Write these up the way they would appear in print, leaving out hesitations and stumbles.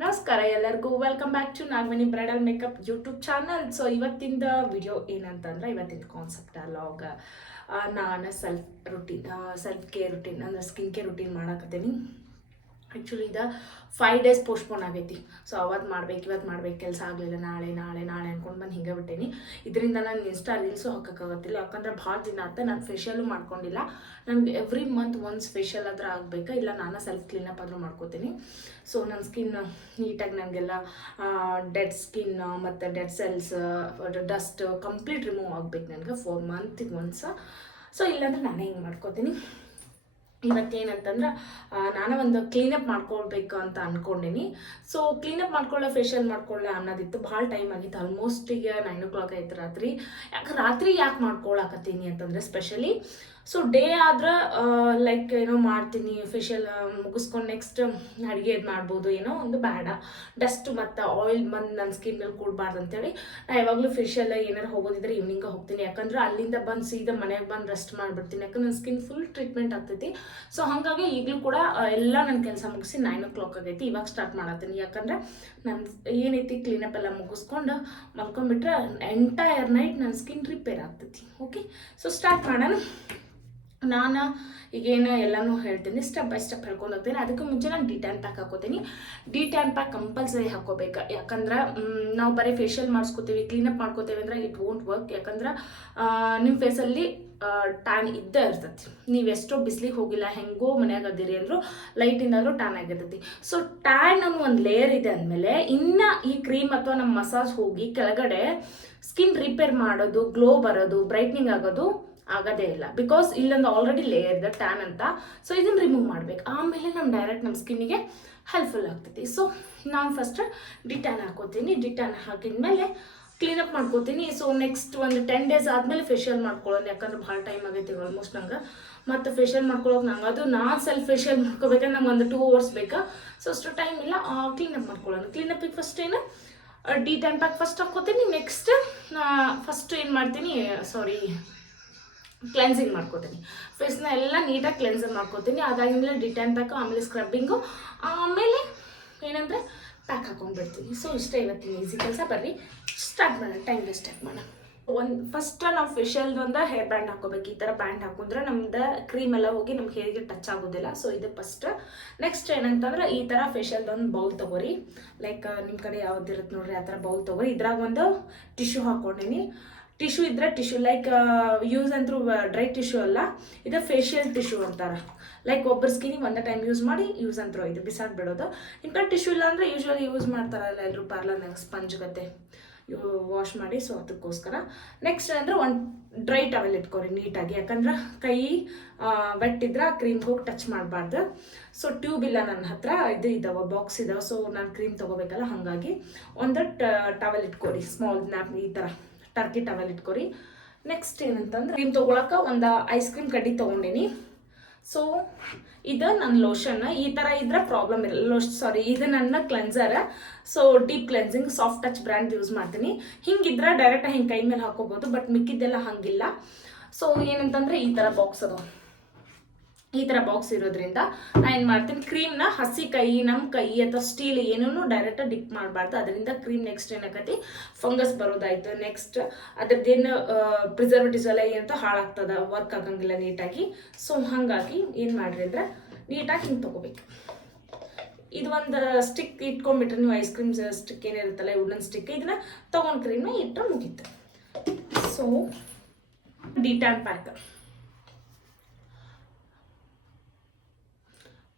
ನಮಸ್ಕಾರ ಎಲ್ಲರಿಗೂ welcome back to Nagamani bridal makeup YouTube channel. So ಇವತ್ತಿಂದ ವಿಡಿಯೋ ಏನಂತಂದ್ರೆ ಇವತ್ತಿನ ಕಾನ್ಸೆಪ್ಟ್ ಲಾಗ್ ನಾನು ಸೆಲ್ಫ್ ಕೇರ್ ರುಟೀನ್ ಅಂದರೆ ಸ್ಕಿನ್ ಕೇರ್ ರುಟೀನ್ ಮಾಡಕತ್ತೀನಿ. ಆ್ಯಕ್ಚುಲಿ ಇದು 5 ಡೇಸ್ ಪೋಸ್ಟ್ಪೋನ್ ಆಗೈತಿ. ಸೊ ಅವತ್ತು ಇವತ್ತು ಮಾಡ್ಬೇಕು, ಕೆಲಸ ಆಗಲಿಲ್ಲ, ನಾಳೆ ನಾಳೆ ನಾಳೆ ಅಂದ್ಕೊಂಡು ಬಂದು ಹಿಂಗೆ ಬಿಟ್ಟೇನಿ. ಇದರಿಂದ ನಾನು ಇನ್ಸ್ಟಾ ರೀಲ್ಸು ಹಾಕೋಕ್ಕಾಗತ್ತಿಲ್ಲ, ಯಾಕಂದ್ರೆ ಭಾಳ ದಿನ ಆತ ನಾನು ಫೇಶಿಯಲು ಮಾಡ್ಕೊಂಡಿಲ್ಲ. ನನಗೆ ಎವ್ರಿ ಮಂತ್ ಒನ್ಸ್ ಫೇಶಿಯಲ್ ಆದ್ರೆ ಆಗಬೇಕು, ಇಲ್ಲ ನಾನು ಸೆಲ್ಫ್ ಕ್ಲೀನಪ್ ಆದರೂ ಮಾಡ್ಕೋತೀನಿ. ಸೊ ನನ್ನ ಸ್ಕಿನ್ ನೀಟಾಗಿ ನನಗೆಲ್ಲ ಡೆಡ್ ಸ್ಕಿನ್ ಮತ್ತು dead cells dust complete remove ಆಗ್ಬೇಕು ನನಗೆ 4 ಮಂತಿಗೆ ಒನ್ಸ. ಸೊ ಇಲ್ಲಾಂದ್ರೆ ನಾನೇ ಹಿಂಗೆ ಮಾಡ್ಕೋತೀನಿ. ಇವತ್ತೇನಂತಂದ್ರೆ ನಾನು ಒಂದು ಕ್ಲೀನಪ್ ಮಾಡ್ಕೊಳ್ಬೇಕು ಅಂತ ಅಂದ್ಕೊಂಡೀನಿ. ಸೊ ಕ್ಲೀನಪ್ ಮಾಡ್ಕೊಳ್ಳೋ ಫೇಶಿಯಲ್ ಮಾಡ್ಕೊಳ್ಳೋ ಅನ್ನೋದಿತ್ತು. ಭಾಳ ಟೈಮ್ ಆಗಿತ್ತು, ಆಲ್ಮೋಸ್ಟ್ ಈಗ 9 o'clock ಆಯ್ತು ರಾತ್ರಿ. ರಾತ್ರಿ ಯಾಕೆ ಮಾಡ್ಕೊಳಕತ್ತೀನಿ ಅಂತಂದರೆ ಸ್ಪೆಷಲಿ ಸೊ ಡೇ ಆದ್ರೆ ಲೈಕ್ ಏನೋ ಮಾಡ್ತೀನಿ, ಫೇಶಿಯಲ್ ಮುಗಿಸ್ಕೊಂಡು ನೆಕ್ಸ್ಟ್ ಅಡುಗೆ ಮಾಡ್ಬೋದು, ಏನೋ ಒಂದು ಬೇಡ ಡಸ್ಟ್ ಮತ್ತು ಆಯಿಲ್ ಬಂದು ನನ್ನ ಸ್ಕಿನ್ ಮೇಲೆ ಕೂಡಬಾರ್ದು ಅಂತೇಳಿ ನಾನು ಯಾವಾಗಲೂ ಫೇಶಿಯಲ್ ಏನಾರು ಹೋಗೋದಿದ್ರೆ ಈವ್ನಿಂಗ್ ಹೋಗ್ತೀನಿ. ಯಾಕಂದ್ರೆ ಅಲ್ಲಿಂದ ಬಂದು ಸೀದಾ ಮನೆಗೆ ಬಂದು ರೆಸ್ಟ್ ಮಾಡಿಬಿಡ್ತೀನಿ, ಯಾಕಂದ್ರೆ ನನ್ನ ಸ್ಕಿನ್ ಫುಲ್ ಟ್ರೀಟ್ಮೆಂಟ್ ಆಗ್ತೈತಿ. ಸೊ ಹಾಗಾಗಿ ಈಗಲೂ ಕೂಡ ಎಲ್ಲ ನನ್ನ ಕೆಲಸ ಮುಗಿಸಿ 9 o'clock ಆಗೈತಿ. ಇವಾಗ ಸ್ಟಾರ್ಟ್ ಮಾಡತ್ತೀನಿ, ಯಾಕಂದ್ರೆ ನನ್ನ ಏನೈತಿ ಕ್ಲೀನಪ್ ಎಲ್ಲ ಮುಗಿಸ್ಕೊಂಡು ಮಲ್ಕೊಂಡ್ಬಿಟ್ರೆ ಎಂಟೈರ್ ನೈಟ್ ನನ್ನ ಸ್ಕಿನ್ ರಿಪೇರ್ ಆಗ್ತೈತಿ. ಓಕೆ, ಸೊ ಸ್ಟಾರ್ಟ್ ಮಾಡೋಣ. ನಾನು ಈಗೇನು ಎಲ್ಲನೂ ಹೇಳ್ತೀನಿ, ಸ್ಟೆಪ್ ಬೈ ಸ್ಟೆಪ್ ಹೇಳ್ಕೊಂಡು ಹೋಗ್ತೀನಿ. ಅದಕ್ಕೂ ಮುಂಚೆ ನಾನು ಡಿ-ಟ್ಯಾನ್ ಪ್ಯಾಕ್ ಹಾಕೋತೀನಿ. ಡಿ-ಟ್ಯಾನ್ ಪ್ಯಾಕ್ ಕಂಪಲ್ಸರಿ ಹಾಕೋಬೇಕು, ಯಾಕಂದ್ರೆ ನಾವು ಬರೀ ಫೇಶಿಯಲ್ ಮಾಡಿಸ್ಕೋತೀವಿ, ಕ್ಲೀನಪ್ ಮಾಡ್ಕೋತೀವಿ ಅಂದ್ರೆ ಇಟ್ ವೋಂಟ್ ವರ್ಕ್. ಯಾಕಂದ್ರೆ ನಿಮ್ಮ ಫೇಸಲ್ಲಿ ಟ್ಯಾನ್ ಇದ್ದೇ ಇರ್ತೈತಿ. ನೀವು ಎಷ್ಟೋ ಬಿಸಿಲಿಗೆ ಹೋಗಿಲ್ಲ, ಹೆಂಗೋ ಮನ್ಯಾಗ ಅದಿರಿ ಅಂದರೂ ಲೈಟಿಂದಾದರೂ ಟ್ಯಾನ್ ಆಗಿರ್ತೈತಿ. ಸೊ ಟ್ಯಾನ್ ಅನ್ನೋ ಒಂದು ಲೇಯರ್ ಇದೆ ಅಂದಮೇಲೆ ಇನ್ನು ಈ ಕ್ರೀಮ್ ಅಥವಾ ನಮ್ಮ ಮಸಾಜ್ ಹೋಗಿ ಕೆಳಗಡೆ ಸ್ಕಿನ್ ರಿಪೇರ್ ಮಾಡೋದು, ಗ್ಲೋ ಬರೋದು, ಬ್ರೈಟ್ನಿಂಗ್ ಆಗೋದು ಆಗೋದೇ ಇಲ್ಲ. ಬಿಕಾಸ್ ಇಲ್ಲೊಂದು ಆಲ್ರೆಡಿ ಲೇಯರ್ ಇದೆ ಟ್ಯಾನ್ ಅಂತ. ಸೊ ಇದನ್ನು ರಿಮೂವ್ ಮಾಡ್ಬೇಕು, ಆಮೇಲೆ ಡೈರೆಕ್ಟ್ ನಮ್ಮ ಸ್ಕಿನ್ನಿಗೆ ಹೆಲ್ಪ್ಫುಲ್ ಆಗ್ತೈತಿ. ಸೊ ನಾನು ಫಸ್ಟ್ ಡಿ-ಟ್ಯಾನ್ ಹಾಕೋತೀನಿ. ಡಿ-ಟ್ಯಾನ್ ಹಾಕಿದ್ಮೇಲೆ ಕ್ಲೀನಪ್ ಮಾಡ್ಕೋತೀನಿ. ಸೊ ನೆಕ್ಸ್ಟ್ ಒಂದು 10 days ಆದಮೇಲೆ ಫೇಶಿಯಲ್ ಮಾಡ್ಕೊಳ್ಳೋದು, ಯಾಕಂದ್ರೆ ಭಾಳ ಟೈಮ್ ಆಗೈತಿ ಆಲ್ಮೋಸ್ಟ್ ನಂಗೆ. ಮತ್ತು ಫೇಶಿಯಲ್ ಮಾಡ್ಕೊಳ್ಳೋಕೆ ನಂಗೆ ಅದು ನಾನು ಸೆಲ್ಫ್ ಫೇಶಿಯಲ್ ಮಾಡ್ಕೋಬೇಕಂದ್ರೆ ನಂಗೆ ಒಂದು 2 hours ಬೇಕಾ. ಸೊ ಅಷ್ಟು ಟೈಮ್ ಇಲ್ಲ, ಕ್ಲೀನಪ್ ಮಾಡ್ಕೊಳ್ಳೋಣ. ಕ್ಲೀನಪ್ಪಿಗೆ ಫಸ್ಟ್ ಏನು ಡಿ-ಟ್ಯಾನ್ ಪ್ಯಾಕ್ ಫಸ್ಟ್ ಹಾಕ್ಕೋತೀನಿ. ನೆಕ್ಸ್ಟ್ ಫಸ್ಟ್ ಏನು ಮಾಡ್ತೀನಿ, ಕ್ಲೆನ್ಸಿಂಗ್ ಮಾಡ್ಕೋತೀನಿ. ಫೇಸ್ನ ಎಲ್ಲ ನೀಟಾಗಿ ಕ್ಲೆನ್ಸಿಂಗ್ ಮಾಡ್ಕೋತೀನಿ. ಅದಾದ್ಮೇಲೆ ಡಿ-ಟ್ಯಾನ್ ಪ್ಯಾಕು, ಆಮೇಲೆ ಸ್ಕ್ರಬ್ಬಿಂಗು, ಆಮೇಲೆ ಏನಂದರೆ ಪ್ಯಾಕ್ ಹಾಕೊಂಡ್ಬಿಡ್ತೀನಿ. ಸೊ ಇಷ್ಟೇ ಇವತ್ತಿನ ಈಸಿ ಕೆಲಸ. ಬರ್ರಿ ಸ್ಟಾರ್ಟ್ ಮಾಡೋಣ, ಟೈಮ್ ವೇಸ್ಟ್ ಮಾಡೋಣ. ಫಸ್ಟ್ ನಾವು ಫೇಶಿಯಲ್ದು ಒಂದು ಹೇರ್ ಬ್ಯಾಂಡ್ ಹಾಕೋಬೇಕು. ಈ ಥರ ಬ್ಯಾಂಡ್ ಹಾಕಿದ್ರೆ ನಮ್ದು ಕ್ರೀಮ್ ಎಲ್ಲ ಹೋಗಿ ನಮ್ಮ ಹೇರಿಗೆ ಟಚ್ ಆಗೋದಿಲ್ಲ. ಸೊ ಇದು ಫಸ್ಟ್. ನೆಕ್ಸ್ಟ್ ಏನಂತಂದ್ರೆ ಈ ಥರ ಫೇಶಿಯಲ್ದು ಒಂದು ಬೌಲ್ ತೊಗೊರಿ. ಲೈಕ್ ನಿಮ್ಮ ಕಡೆ ಯಾವ್ದಿರುತ್ತೆ ನೋಡ್ರಿ, ಆ ಥರ ಬೌಲ್ ತೊಗೊರಿ. ಇದ್ರಾಗ ಒಂದು ಟಿಶ್ಯೂ ಹಾಕ್ಕೊಂಡೀನಿ. ಟಿಶ್ಯೂ ಇದ್ರೆ ಟಿಶ್ಯೂ, ಲೈಕ್ ಯೂಸ್ ಅಂತೂ ಡ್ರೈ ಟಿಶ್ಯೂ ಅಲ್ಲ, ಇದು ಫೇಶಿಯಲ್ ಟಿಶ್ಯೂ ಅಂತಾರೆ. ಲೈಕ್ ಒಬ್ಬರು ಸ್ಕಿನಿಗೆ ಒಂದೇ ಟೈಮ್ ಯೂಸ್ ಮಾಡಿ ಯೂಸ್ ಅಂತೂ ಇದು ಬಿಸಾಕ್ಬಿಡೋದು. ಇನ್ಕ ಟಿಶ್ಯೂ ಇಲ್ಲ ಅಂದರೆ ಯೂಶ್ವಲಿ ಯೂಸ್ ಮಾಡ್ತಾರಲ್ಲ ಎಲ್ಲರೂ ಪಾರ್ಲರ್ನಾಗ, ಸ್ಪಂಜ್ ಗತೆ ವಾಶ್ ಮಾಡಿ. ಸೊ ಅದಕ್ಕೋಸ್ಕರ ನೆಕ್ಸ್ಟ್ ಅಂದರೆ ಒಂದು ಡ್ರೈ ಟವೆಲ್ ಇಟ್ಕೊರಿ ನೀಟಾಗಿ, ಯಾಕಂದ್ರೆ ಕೈ ವೆಟ್ ಇದ್ರೆ ಕ್ರೀಮ್ ಹೋಗಿ ಟಚ್ ಮಾಡಬಾರ್ದು. ಸೊ ಟ್ಯೂಬ್ ಇಲ್ಲ ನನ್ನ ಹತ್ರ, ಇದು ಇದಾವೆ, ಬಾಕ್ಸ್ ಇದಾವೆ. ಸೊ ನಾನು ಕ್ರೀಮ್ ತೊಗೋಬೇಕಲ್ಲ, ಹಾಗಾಗಿ ಒಂದು ಟವೆಲ್ ಇಟ್ಕೊರಿ, ಸ್ಮಾಲ್ ನ್ಯಾಪ್, ಈ ಥರ ಟರ್ಕಿ ಟವೆಲ್ ಇಟ್ಕೊರಿ. ನೆಕ್ಸ್ಟ್ ಏನಂತಂದ್ರೆ ಕ್ರೀಮ್ ತೊಗೊಳಕ್ಕೆ ಒಂದು ಐಸ್ ಕ್ರೀಮ್ ಕಡ್ಡಿ ತೊಗೊಂಡೀನಿ. ಸೊ ಇದು ನನ್ನ ಲೋಷನ್. ಈ ಥರ ಇದ್ರೆ ಪ್ರಾಬ್ಲಮ್ ಇರಲ್ಲ. ಇದು ನನ್ನ cleanser. So deep cleansing soft touch brand use ಮಾಡ್ತೀನಿ. ಹಿಂಗಿದ್ರೆ ಡೈರೆಕ್ಟ್ ಹಿಂಗೆ ಕೈ ಮೇಲೆ ಹಾಕೋಬೋದು, ಬಟ್ ಮಿಕ್ಕಿದ್ದೆಲ್ಲ ಹಂಗಿಲ್ಲ. ಸೊ ಏನಂತಂದ್ರೆ ಈ ಥರ ಬಾಕ್ಸ್ ಅದು, ಈ ಥರ ಬಾಕ್ಸ್ ಇರೋದ್ರಿಂದ ನಾನು ಏನು ಮಾಡ್ತೀನಿ, ಕ್ರೀಮ್ನ ಹಸಿ ಕೈ, ನಮ್ಮ ಕೈ ಅಥವಾ ಸ್ಟೀಲ್ ಏನೂ ಡೈರೆಕ್ಟಾಗಿ ಡಿಪ್ ಮಾಡಬಾರ್ದು. ಅದರಿಂದ ಕ್ರೀಮ್ ನೆಕ್ಸ್ಟ್ ಏನಾಗತಿ ಫಂಗಸ್ ಬರೋದಾಯ್ತು. ನೆಕ್ಸ್ಟ್ ಅದ್ರದ್ದೇನು ಪ್ರಿಸರ್ವೇಟಿವ್ಸ್ ಎಲ್ಲ ಏನಂತ ಹಾಳಾಗ್ತದೆ, ವರ್ಕ್ ಆಗಂಗಿಲ್ಲ ನೀಟಾಗಿ. ಸೊ ಹಾಗಾಗಿ ಏನು ಮಾಡಿರಿ ಅಂದರೆ ನೀಟಾಗಿ ಹಿಂಗೆ ತೊಗೋಬೇಕು. ಇದು ಒಂದು ಸ್ಟಿಕ್ ಇಟ್ಕೊಂಡ್ಬಿಟ್ರೆ ನೀವು, ಐಸ್ ಕ್ರೀಮ್ ಸ್ಟಿಕ್ ಏನಿರುತ್ತಲ್ಲ, ವುಡನ್ ಸ್ಟಿಕ್, ಇದನ್ನ ತೊಗೊಂಡು ಕ್ರೀಮ್ನ ಇಟ್ಟರೆ ಮುಗೀತು. So detan pack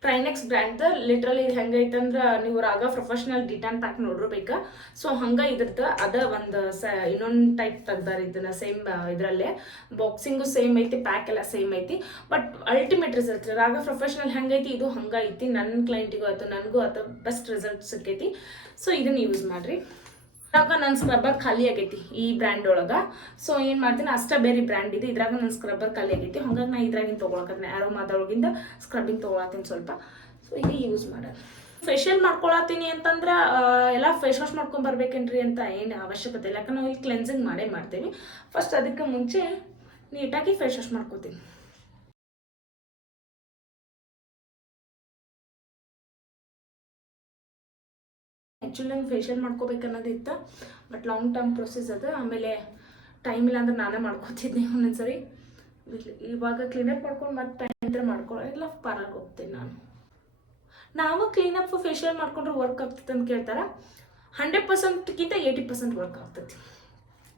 Trinex brand literally ಹೆಂಗೈತಂದ್ರೆ ನೀವು ರಾಗ ಪ್ರೊಫೆಷನಲ್ ಡಿ-ಟ್ಯಾನ್ ಪ್ಯಾಕ್ ನೋಡಿರ್ಬೇಕು. ಸೊ ಹಂಗೆ ಇದ್ರದ್ದು ಅದ ಒಂದು ಇನ್ನೊಂದು ಟೈಪ್ ತೆಗ್ದಾರೆ ಇದನ್ನ, ಸೇಮ್ ಇದರಲ್ಲೇ ಬಾಕ್ಸಿಂಗು ಸೇಮ್ ಐತಿ, ಪ್ಯಾಕ್ ಎಲ್ಲ ಸೇಮ್ ಐತಿ. ಬಟ್ ಅಲ್ಟಿಮೇಟ್ ರಿಸಲ್ಟ್ ರಾಗ ಪ್ರೊಫೆಷನಲ್ ಹೆಂಗೈತಿ ಇದು ಹಂಗೈತಿ. ನನ್ನ ಕ್ಲೈಂಟಿಗೂ ಆಯ್ತು, ನನಗೂ ಆಯ್ತು, ಬೆಸ್ಟ್ ರಿಸಲ್ಟ್ ಸಿಕ್ಕೈತಿ. ಸೊ ಇದನ್ನು ಯೂಸ್ ಮಾಡಿರಿ. ಇದ್ರಾಗ ನನ್ನ ಸ್ಕ್ರಬ್ಬರ್ ಖಾಲಿ ಆಗೈತಿ ಈ ಬ್ರ್ಯಾಂಡ್ ಒಳಗೆ. ಸೊ ಏನು ಮಾಡ್ತೀನಿ, ಅಷ್ಟೇ ಬೇರೆ ಬ್ರ್ಯಾಂಡ್ ಇದೆ, ಇದ್ರಾಗ ನನ್ನ ಸ್ಕ್ರಬ್ಬರ್ ಖಾಲಿ ಆಗೈತಿ. ಹಾಗಾಗಿ ನಾನು ಇದ್ರಾಗಿನ ತೊಗೊಳಕತ್ತೀನಿ, ಆರೋಮಾದೊಳಗಿಂದ ಸ್ಕ್ರಬ್ಬಿಂಗ್ ತೊಗೊಳತ್ತೀನಿ ಸ್ವಲ್ಪ. ಸೊ ಈಗ ಯೂಸ್ ಮಾಡೋಣ. ಫೇಶಿಯಲ್ ಮಾಡ್ಕೊಳತ್ತೀನಿ ಅಂತಂದ್ರೆ ಎಲ್ಲ ಫೇಸ್ ವಾಶ್ ಮಾಡ್ಕೊಂಬರ್ಬೇಕೇನ್ರಿ ಅಂತ ಏನು ಅವಶ್ಯಕತೆ ಇಲ್ಲ, ಯಾಕಂದ್ರೆ ನಾವು ಇಲ್ಲಿ ಕ್ಲೆನ್ಸಿಂಗ್ ಮಾಡೇ ಮಾಡ್ತೀವಿ. ಫಸ್ಟ್ ಅದಕ್ಕೆ ಮುಂಚೆ ನೀಟಾಗಿ ಫೇಸ್ ವಾಶ್ ಮಾಡ್ಕೋತೀನಿ. ಆ್ಯಕ್ಚುಲಿ ನಂಗೆ ಫೇಶಿಯಲ್ ಮಾಡ್ಕೋಬೇಕನ್ನೋದಿತ್ತು, ಬಟ್ ಲಾಂಗ್ ಟರ್ಮ್ ಪ್ರೊಸೆಸ್ ಅದು. ಆಮೇಲೆ ಟೈಮ್ ಇಲ್ಲ ಅಂದ್ರೆ ನಾನೇ ಮಾಡ್ಕೋತಿದ್ದೆ ಒಂದೊಂದ್ಸರಿ. ಇವಾಗ ಕ್ಲೀನಪ್ ಮಾಡ್ಕೊಂಡು ಮತ್ತೆ ಟೈಮ್ ಮಾಡ್ಕೊಳ್ಳೋ ಇಲ್ಲ ಪಾರ್ಲರ್ಗೆ ಹೋಗ್ತೀನಿ ನಾನು. ನಾವು ಕ್ಲೀನಪ್ ಫೇಶಿಯಲ್ ಮಾಡ್ಕೊಂಡ್ರೆ ವರ್ಕ್ ಆಗ್ತದೆ ಅಂತ ಕೇಳ್ತಾರೆ. 100%ಗಿಂತ 80% ವರ್ಕ್ ಆಗ್ತೈತಿ.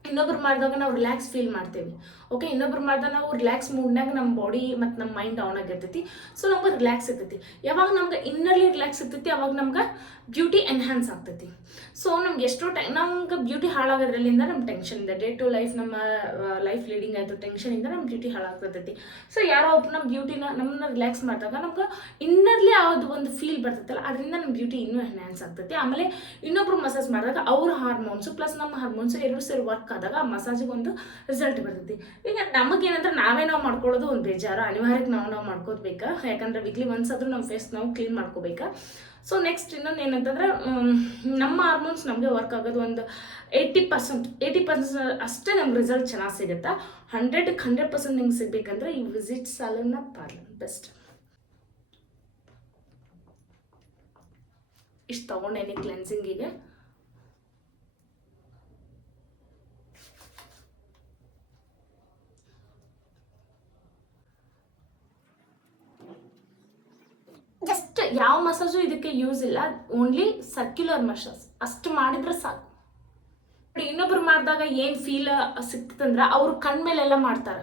ಇನ್ನೊಬ್ರು ಮಾಡಿದಾಗ ನಾವು ರಿಲ್ಯಾಕ್ಸ್ ಫೀಲ್ ಮಾಡ್ತೇವೆ. ಓಕೆ, ಇನ್ನೊಬ್ರು ಮಾಡಿದಾಗ ನಾವು ರಿಲ್ಯಾಕ್ಸ್ ಮೂಡ್ನಾಗ ನಮ್ಮ ಬಾಡಿ ಮತ್ತು ನಮ್ಮ ಮೈಂಡ್ ಡೌನ್ ಆಗಿರ್ತೈತಿ. ಸೊ ನಮ್ಗೆ ರಿಲ್ಯಾಕ್ಸ್ ಇರ್ತೈತಿ. ಯಾವಾಗ ನಮ್ಗೆ ಇನ್ನರ್ಲಿ ರಿಲ್ಯಾಕ್ಸ್ ಇರ್ತೈತಿ ಅವಾಗ ನಮ್ಗೆ ಬ್ಯೂಟಿ ಎನ್ಹ್ಯಾನ್ಸ್ ಆಗ್ತೈತಿ. ಸೊ ನಮ್ಗೆ ಎಷ್ಟೋ ಟೈಮ್ ನಮ್ಗೆ ಬ್ಯೂಟಿ ಹಾಳಾಗೋದ್ರಲ್ಲಿಂದ ನಮ್ಮ ಟೆನ್ಷನಿಂದ ಡೇ ಟು ಲೈಫ್ ನಮ್ಮ ಲೈಫ್ ಲೀಡಿಂಗ್ ಆಯಿತು ಟೆನ್ಷನಿಂದ ನಮ್ಮ ಬ್ಯೂಟಿ ಹಾಳಾಗ್ತೈತಿ. ಸೊ ಯಾರೋ ಒಬ್ರು ನಮ್ಮ ಬ್ಯೂಟಿನ ನಮ್ಮನ್ನ ರಿಲ್ಯಾಕ್ಸ್ ಮಾಡಿದಾಗ ನಮ್ಗೆ ಇನ್ನರ್ಲಿ ಯಾವುದು ಒಂದು ಫೀಲ್ ಬರ್ತೈತಲ್ಲ, ಅದರಿಂದ ನಮ್ಮ ಬ್ಯೂಟಿ ಇನ್ನೂ ಎನ್ಹ್ಯಾನ್ಸ್ ಆಗ್ತೈತಿ. ಆಮೇಲೆ ಇನ್ನೊಬ್ರು ಮಸಾಜ್ ಮಾಡಿದಾಗ ಅವ್ರ ಹಾರ್ಮೋನ್ಸು ಪ್ಲಸ್ ನಮ್ಮ ಹಾರ್ಮೋನ್ಸು ಎರಡು ಸೇರಿ ವರ್ಕ್ ಆದಾಗ ಆ ಮಸಾಜಿಗೆ ಒಂದು ರಿಸಲ್ಟ್ ಬರ್ತೈತಿ. ಈಗ ನಮಗೇನಂದ್ರೆ ನಾವು ಮಾಡ್ಕೊಳ್ಳೋದು ಒಂದು ಬೇಜಾರು, ಅನಿವಾರ್ಯಕ್ಕೆ ನಾವು ಮಾಡ್ಕೋಬೇಕಾ, ಯಾಕಂದ್ರೆ ವೀಕ್ಲಿ ಒನ್ಸ್ ಆದರೂ ನಮ್ಮ ಫೇಸ್ ನಾವು ಕ್ಲೀನ್ ಮಾಡ್ಕೋಬೇಕಾ. ಸೊ ನೆಕ್ಸ್ಟ್ ಇನ್ನೊಂದು ಏನಂತಂದ್ರೆ ನಮ್ಮ ಹಾರ್ಮೋನ್ಸ್ ನಮಗೆ ವರ್ಕ್ ಆಗೋದು ಒಂದು 80% ಅಷ್ಟೇ ನಮ್ಗೆ ರಿಸಲ್ಟ್ ಚೆನ್ನಾಗಿ ಸಿಗುತ್ತಾ. 100ಕ್ಕೆ 100% ನಿಮ್ಗೆ ಸಿಗ್ಬೇಕಂದ್ರೆ ಈ ವಿಸಿಟ್ ಸಾಲನ್ನ ಪಾರ್ಲರ್ ಬೆಸ್ಟ್. ಇಷ್ಟು ತೊಗೊಂಡೇನಿ ಕ್ಲೆನ್ಸಿಂಗಿಗೆ. ಜಸ್ಟ್ ಯಾವ ಮಸಾಜು ಇದಕ್ಕೆ ಯೂಸ್ ಇಲ್ಲ, ಓನ್ಲಿ ಸರ್ಕ್ಯುಲರ್ ಮಸಾಜ್ ಅಷ್ಟು ಮಾಡಿದ್ರೆ ಸಾಕು. ಇನ್ನೊಬ್ರು ಮಾಡಿದಾಗ ಏನು ಫೀಲ್ ಸಿಗ್ತದಂದ್ರೆ ಅವರು ಕಣ್ಮೇಲೆಲ್ಲ ಮಾಡ್ತಾರೆ.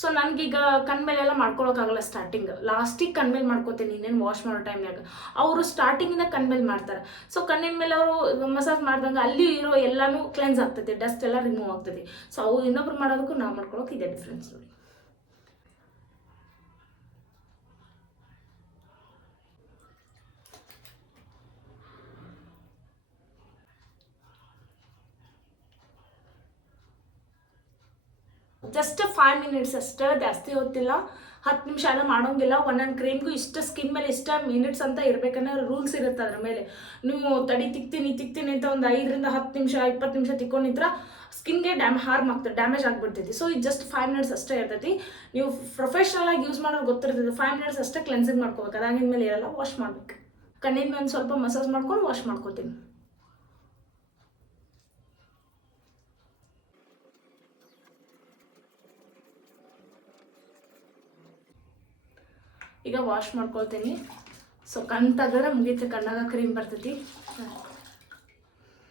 ಸೊ ನನಗೀಗ ಕಣ್ಮೇಲೆಲ್ಲ ಮಾಡ್ಕೊಳಕ್ಕಾಗಲ್ಲ ಸ್ಟಾರ್ಟಿಂಗ್, ಲಾಸ್ಟಿಗೆ ಕಣ್ಮೇಲೆ ಮಾಡ್ಕೋತೀನಿ ಇನ್ನೇನು ವಾಶ್ ಮಾಡೋ ಟೈಮ್ನಾಗ. ಅವರು ಸ್ಟಾರ್ಟಿಂಗಿಂದ ಕಣ್ಮೇಲೆ ಮಾಡ್ತಾರೆ. ಸೊ ಕಣ್ಣಿನ ಮೇಲೆ ಅವರು ಮಸಾಜ್ ಮಾಡ್ದಂಗೆ ಅಲ್ಲಿ ಇರೋ ಎಲ್ಲನೂ ಕ್ಲೆನ್ಸ್ ಆಗ್ತೈತಿ, ಡಸ್ಟ್ ಎಲ್ಲ ರಿಮೂವ್ ಆಗ್ತೈತಿ. ಸೊ ಅವ್ರು ಇನ್ನೊಬ್ರು ಮಾಡೋದಕ್ಕೂ ನಾವು ಮಾಡ್ಕೊಳಕ್ಕೆ ಇದೇ ಡಿಫ್ರೆನ್ಸ್ ನೋಡಿ. ಜಸ್ಟ್ 5 ಮಿನಿಟ್ಸ್ ಅಷ್ಟೇ, ಜಾಸ್ತಿ ಹೊತ್ತಿಲ್ಲ, 10 ನಿಮಿಷ ಎಲ್ಲ ಮಾಡೋಂಗಿಲ್ಲ. ಒಂದೊಂದು ಕ್ರೀಮ್ಗೂ ಇಷ್ಟ ಸ್ಕಿನ್ ಮೇಲೆ ಇಷ್ಟ ಮಿನಿಟ್ಸ್ ಅಂತ ಇರಬೇಕನ್ನೋ ರೂಲ್ಸ್ ಇರುತ್ತೆ ಅದ್ರ ಮೇಲೆ. ನೀವು ತಿಕ್ತೀನಿ ಅಂತ ಒಂದು 5ರಿಂದ 10 ನಿಮಿಷ 20 ನಿಮಿಷ ತಿಕ್ಕೊಂಡಿದ್ರೆ ಸ್ಕಿನ್ಗೆ ಡ್ಯಾಮೇಜ್ ಆಗಿಬಿಡ್ತೈತಿ. ಸೊ ಇದು ಜಸ್ಟ್ 5 ಮಿನಿಟ್ಸ್ ಅಷ್ಟೇ ಇರ್ತೈತಿ. ನೀವು ಪ್ರೊಫೆಷ್ನಲ್ ಆಗಿ ಯೂಸ್ ಮಾಡೋದು ಗೊತ್ತಿರ್ತೈತಿ. 5 ಮಿನಿಟ್ಸ್ ಅಷ್ಟೇ ಕ್ಲೆನ್ಸಿಂಗ್ ಮಾಡ್ಕೋಬೇಕು, ಅದಾಗಿನ ಮೇಲೆ ಇರಲ್ಲ, ವಾಶ್ ಮಾಡ್ಬೇಕು. ಕಣ್ಣಿನ ಮೇಲೆ ಸ್ವಲ್ಪ ಮಸಾಜ್ ಮಾಡ್ಕೊಂಡು ವಾಶ್ ಮಾಡ್ಕೋತೀನಿ. ಈಗ ವಾಶ್ ಮಾಡ್ಕೊಳ್ತೀನಿ. ಸೊ ಕಣ್ಣು ತೆಗೆದ್ರೆ ಮುಗೀತು, ಕಣ್ಣಾಗ ಕ್ರೀಮ್ ಬರ್ತೈತಿ.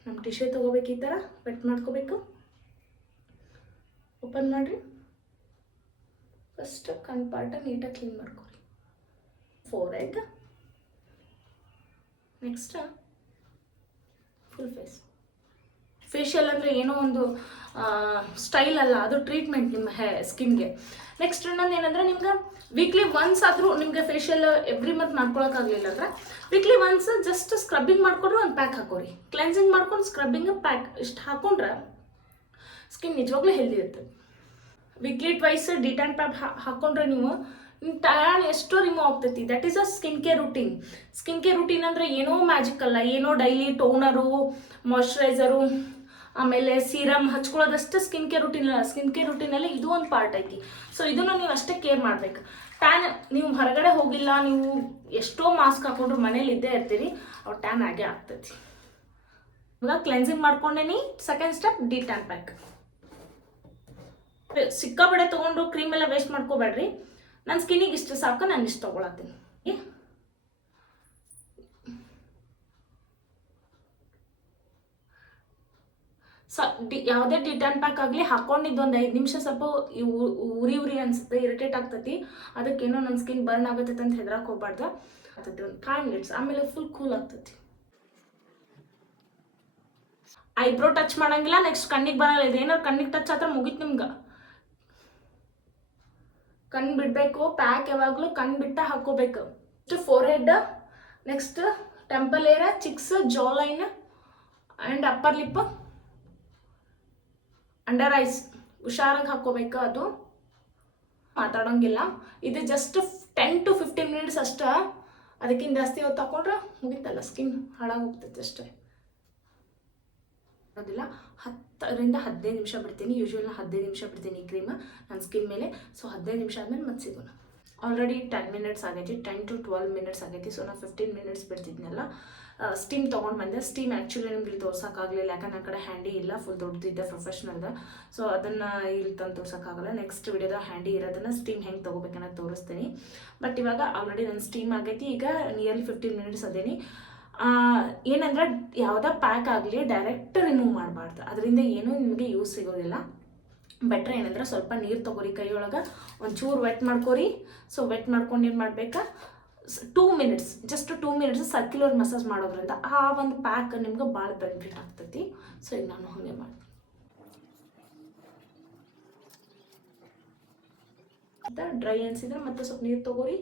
ನಮ್ಮ ಟಿಶ್ಯೂ ತೊಗೋಬೇಕು, ಈ ಥರ ಪೆಟ್ ಮಾಡ್ಕೋಬೇಕು. ಓಪನ್ ಮಾಡಿರಿ. ಫಸ್ಟ್ ಕಣ್ಣು ಪಾರ್ಟ ನೀಟಾಗಿ ಕ್ಲೀನ್ ಮಾಡ್ಕೊರಿ. Forehead, next full face. Facial ಅಂದರೆ ಏನೋ ಒಂದು ಸ್ಟೈಲ್ ಅಲ್ಲ, ಅದು ಟ್ರೀಟ್ಮೆಂಟ್ ನಿಮ್ಮ ಸ್ಕಿನ್ಗೆ. ನೆಕ್ಸ್ಟ್ ಇನ್ನೊಂದು ಏನಂದರೆ ನಿಮ್ಗೆ ವೀಕ್ಲಿ ಒನ್ಸ್ ಆದರೂ ನಿಮಗೆ ಫೇಶಿಯಲ್ ಎವ್ರಿ ಮಂತ್ ಮಾಡ್ಕೊಳಕ್ಕಾಗಲಿಲ್ಲ ಅಂದ್ರೆ ವೀಕ್ಲಿ ಒನ್ಸ್ ಜಸ್ಟ್ ಸ್ಕ್ರಬ್ಬಿಂಗ್ ಮಾಡಿಕೊಂಡ್ರೆ ಒಂದು ಪ್ಯಾಕ್ ಹಾಕೋರಿ. ಕ್ಲೆನ್ಸಿಂಗ್ ಮಾಡ್ಕೊಂಡು ಸ್ಕ್ರಬ್ಬಿಂಗ್ ಪ್ಯಾಕ್ ಇಷ್ಟು ಹಾಕೊಂಡ್ರೆ ಸ್ಕಿನ್ ನಿಜವಾಗ್ಲೂ ಹೆಲ್ದಿ ಇರ್ತದೆ. ವೀಕ್ಲಿ ಟ್ವೈಸ್ ಡಿಟ್ಯಾನ್ ಪ್ಯಾಕ್ ಹಾಕೊಂಡ್ರೆ ನೀವು ನಿಮ್ಮ ಟ್ಯಾನ್ ಎಷ್ಟೋ ರಿಮೂವ್ ಆಗ್ತೈತಿ. That is a skin care routine. Skin care routine ಅಂದರೆ ಏನೋ ಮ್ಯಾಜಿಕ್ ಅಲ್ಲ, ಏನೋ ಡೈಲಿ ಟೋನರು, ಮಾಯ್ಶ್ಚರೈಸರು, ಆಮೇಲೆ ಸೀರಮ್ ಹಚ್ಕೊಳ್ಳೋದಷ್ಟೇ ಸ್ಕಿನ್ ಕೇರ್ ರೂಟೀನ್ ಅಲ್ಲ. ಸ್ಕಿನ್ ಕೇರ್ ರೂಟೀನಲ್ಲಿ ಇದು ಒಂದು ಪಾರ್ಟ್ ಐತಿ. ಸೊ ಇದನ್ನು ನೀವು ಅಷ್ಟೇ ಕೇರ್ ಮಾಡ್ಬೇಕು. ಟ್ಯಾನ್ ನೀವು ಹೊರಗಡೆ ಹೋಗಿಲ್ಲ, ನೀವು ಎಷ್ಟೋ ಮಾಸ್ಕ್ ಹಾಕೊಂಡ್ರು ಮನೇಲಿ ಇದ್ದೇ ಇರ್ತೀರಿ, ಅವ್ರು ಟ್ಯಾನ್ ಆಗೇ ಆಗ್ತೈತಿ. ಇವಾಗ ಕ್ಲೆನ್ಸಿಂಗ್ ಮಾಡ್ಕೊಂಡೇನಿ. Second step detan pack. ಸಿಕ್ಕಾಬಡೆ ತೊಗೊಂಡು ಕ್ರೀಮ್ ಎಲ್ಲ ವೇಸ್ಟ್ ಮಾಡ್ಕೋಬೇಡ್ರಿ. ನನ್ನ ಸ್ಕಿನ್ನಿಗೆ ಇಷ್ಟು ಸಾಕು, ನಾನು ಇಷ್ಟು ತೊಗೊಳತ್ತೀನಿ. ಯಾವುದೇ ಡಿಟ್ಯಾನ್ ಪ್ಯಾಕ್ ಆಗಲಿ ಹಾಕೊಂಡಿದ್ದು ಒಂದು 5 ನಿಮಿಷ ಸ್ವಲ್ಪ ಉರಿ ಅನ್ಸುತ್ತೆ, ಇರಿಟೇಟ್ ಆಗ್ತೈತಿ. ಅದಕ್ಕೇನೋ ನನ್ನ ಸ್ಕಿನ್ ಬರ್ನ್ ಆಗತ್ತೈತೆ ಅಂತ ಹೆದರಕ್ಕೆ ಹೋಗ್ಬಾರ್ದು. ಆಗ್ತೈತಿ ಒಂದು 5 ಮಿನಿಟ್ಸ್, ಆಮೇಲೆ ಫುಲ್ ಕೂಲ್ ಆಗ್ತೈತಿ. ಐಬ್ರೋ ಟಚ್ ಮಾಡಂಗಿಲ್ಲ. ನೆಕ್ಸ್ಟ್ ಕಣ್ಣಿಗೆ ಬರಲ್ಲ. ಇದೇನಾದ್ರು ಕಣ್ಣಿಗೆ ಟಚ್ ಆದ್ರೆ ಮುಗೀತು ನಿಮ್ಗೆ. ಕಣ್ಣು ಬಿಡಬೇಕು. ಪ್ಯಾಕ್ ಯಾವಾಗಲೂ ಕಣ್ಣು ಬಿಟ್ಟ ಹಾಕೋಬೇಕು. Next forehead, next temple area, cheeks, jaw line and upper lip, under eyes ಹುಷಾರಾಗಿ ಹಾಕೋಬೇಕು. ಅದು ಮಾತಾಡೋಂಗಿಲ್ಲ. ಇದು ಜಸ್ಟ್ 10 to 15 ಮಿನಿಟ್ಸ್ ಅಷ್ಟೇ. ಅದಕ್ಕಿಂತ ಜಾಸ್ತಿ ಹೊತ್ತು ಹಾಕೊಂಡ್ರೆ ಮುಗಿತಲ್ಲ, ಸ್ಕಿನ್ ಹಾಳಾಗೋಗ್ತೈತೆ ಅಷ್ಟೇ. ಅದಿಲ್ಲ, 10ರಿಂದ 15 ನಿಮಿಷ ಬಿಡ್ತೀನಿ. ಯೂಶ್ವಲ್ 15 ನಿಮಿಷ ಬಿಡ್ತೀನಿ ಈ ಕ್ರೀಮ್ ನನ್ನ ಸ್ಕಿನ್ ಮೇಲೆ. ಸೊ 15 ನಿಮಿಷ ಆದಮೇಲೆ ಮತ್ತೆ ಸಿಗೋಣ. ಆಲ್ರೆಡಿ 10 ಮಿನಿಟ್ಸ್ ಆಗೈತಿ, 10 to 12 ಮಿನಿಟ್ಸ್ ಆಗೈತಿ. ಸೊ ನಾನು 15 ಮಿನಿಟ್ಸ್ ಬಿಡ್ತಿದ್ನಲ್ಲ. ಸ್ಟೀಮ್ ತೊಗೊಂಡು ಬಂದೆ. ಸ್ಟೀಮ್ ಆ್ಯಕ್ಚುಲಿ ನಿಮ್ಗೆ ಇಲ್ಲಿ ತೋರ್ಸೋಕ್ಕಾಗಲಿಲ್ಲ, ಯಾಕಂದ್ರೆ ಆ ಕಡೆ ಹ್ಯಾಂಡಿ ಇಲ್ಲ, ಫುಲ್ ದೊಡ್ಡದಿದ್ದೆ ಪ್ರೊಫೆಷ್ನಲ್ದ. ಸೊ ಅದನ್ನು ಇಲ್ಲಿ ತಂದು ತೋರ್ಸೋಕ್ಕಾಗಲ್ಲ. ನೆಕ್ಸ್ಟ್ ವಿಡಿಯೋದಾಗ ಹ್ಯಾಂಡಿ ಇರೋದನ್ನು ಸ್ಟೀಮ್ ಹೆಂಗೆ ತೊಗೋಬೇಕನ್ನೋದು ತೋರಿಸ್ತೀನಿ. ಬಟ್ ಇವಾಗ ಆಲ್ರೆಡಿ ನನ್ನ ಸ್ಟೀಮ್ ಆಗೈತಿ. ಈಗ ನಿಯರ್ಲಿ 15 ಮಿನಿಟ್ಸ್ ಅದೇನಿ. ಏನಂದ್ರೆ ಯಾವುದೇ ಪ್ಯಾಕ್ ಆಗಲಿ ಡೈರೆಕ್ಟ್ ರಿಮೂವ್ ಮಾಡಬಾರ್ದು, ಅದರಿಂದ ಏನೂ ನಿಮಗೆ ಯೂಸ್ ಸಿಗೋದಿಲ್ಲ. ಬೆಟ್ರ್ ಏನಂದ್ರೆ ಸ್ವಲ್ಪ ನೀರು ತೊಗೊರಿ, ಕೈಯೊಳಗೆ ಒಂಚೂರು ವೆಟ್ ಮಾಡ್ಕೊರಿ. ಸೊ ವೆಟ್ ಮಾಡ್ಕೊಂಡು ಏನು ಮಾಡಬೇಕಾ, 2 minutes, just 2 minutes circular massage ಮಾಡೋದ್ರಿಂದ ಆ ಒಂದು ಪ್ಯಾಕ್ ನಿಮ್ಗೆ ಭಾಳ ಬೆನಿಫಿಟ್ ಆಗ್ತೈತಿ. ಸೊ ಈಗ ನಾನು ಹಾಗೆ ಮಾಡ್ತೀನಿ. ಡ್ರೈ ಅನ್ಸಿದ್ರೆ ಮತ್ತೆ ಸ್ವಲ್ಪ ನೀರು ತೊಗೊರಿ.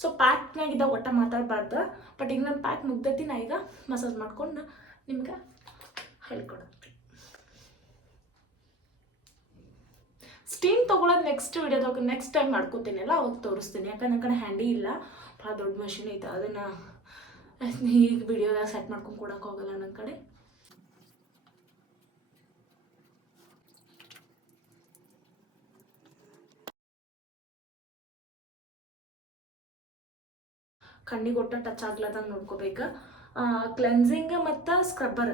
ಸೊ ಪ್ಯಾಕ್ನಾಗಿದ್ದ ಒಟ್ಟ ಮಾತಾಡಬಾರ್ದು. ಬಟ್ ಈಗ ನನ್ನ ಪ್ಯಾಕ್ ಮುಗ್ದೈತಿ, ನಾ ಈಗ ಮಸಾಜ್ ಮಾಡ್ಕೊಂಡು ನಿಮ್ಗೆ ಹೇಳ್ಕೊಡತ್ತೀನಿ. ಸ್ಟೀಮ್ ತೊಗೊಳೋದು ನೆಕ್ಸ್ಟ್ ವಿಡಿಯೋದಾಗ ನೆಕ್ಸ್ಟ್ ಟೈಮ್ ಮಾಡ್ಕೋತೀನಲ್ಲ ಅವಾಗ ತೋರಿಸ್ತೀನಿ. ಯಾಕಂದ್ರೆ ನನ್ನ ಕಡೆ ಹ್ಯಾಂಡಿ ಇಲ್ಲ, ಭಾಳ ದೊಡ್ಡ ಮಷಿನ್ ಐತೆ, ಅದನ್ನು ಈಗ ವಿಡಿಯೋದಾಗ ಸೆಟ್ ಮಾಡ್ಕೊಂಡು ಕೊಡೋಕ್ಕಾಗಲ್ಲ ನನ್ನ ಕಡೆ. ಕಣ್ಣಿಗೆ ಒಟ್ಟ ಟಚ್ ಆಗ್ಲದಂಗೆ ನೋಡ್ಕೋಬೇಕು. ಕ್ಲೆನ್ಸಿಂಗ್ ಮತ್ತು ಸ್ಕ್ರಬ್ಬರ್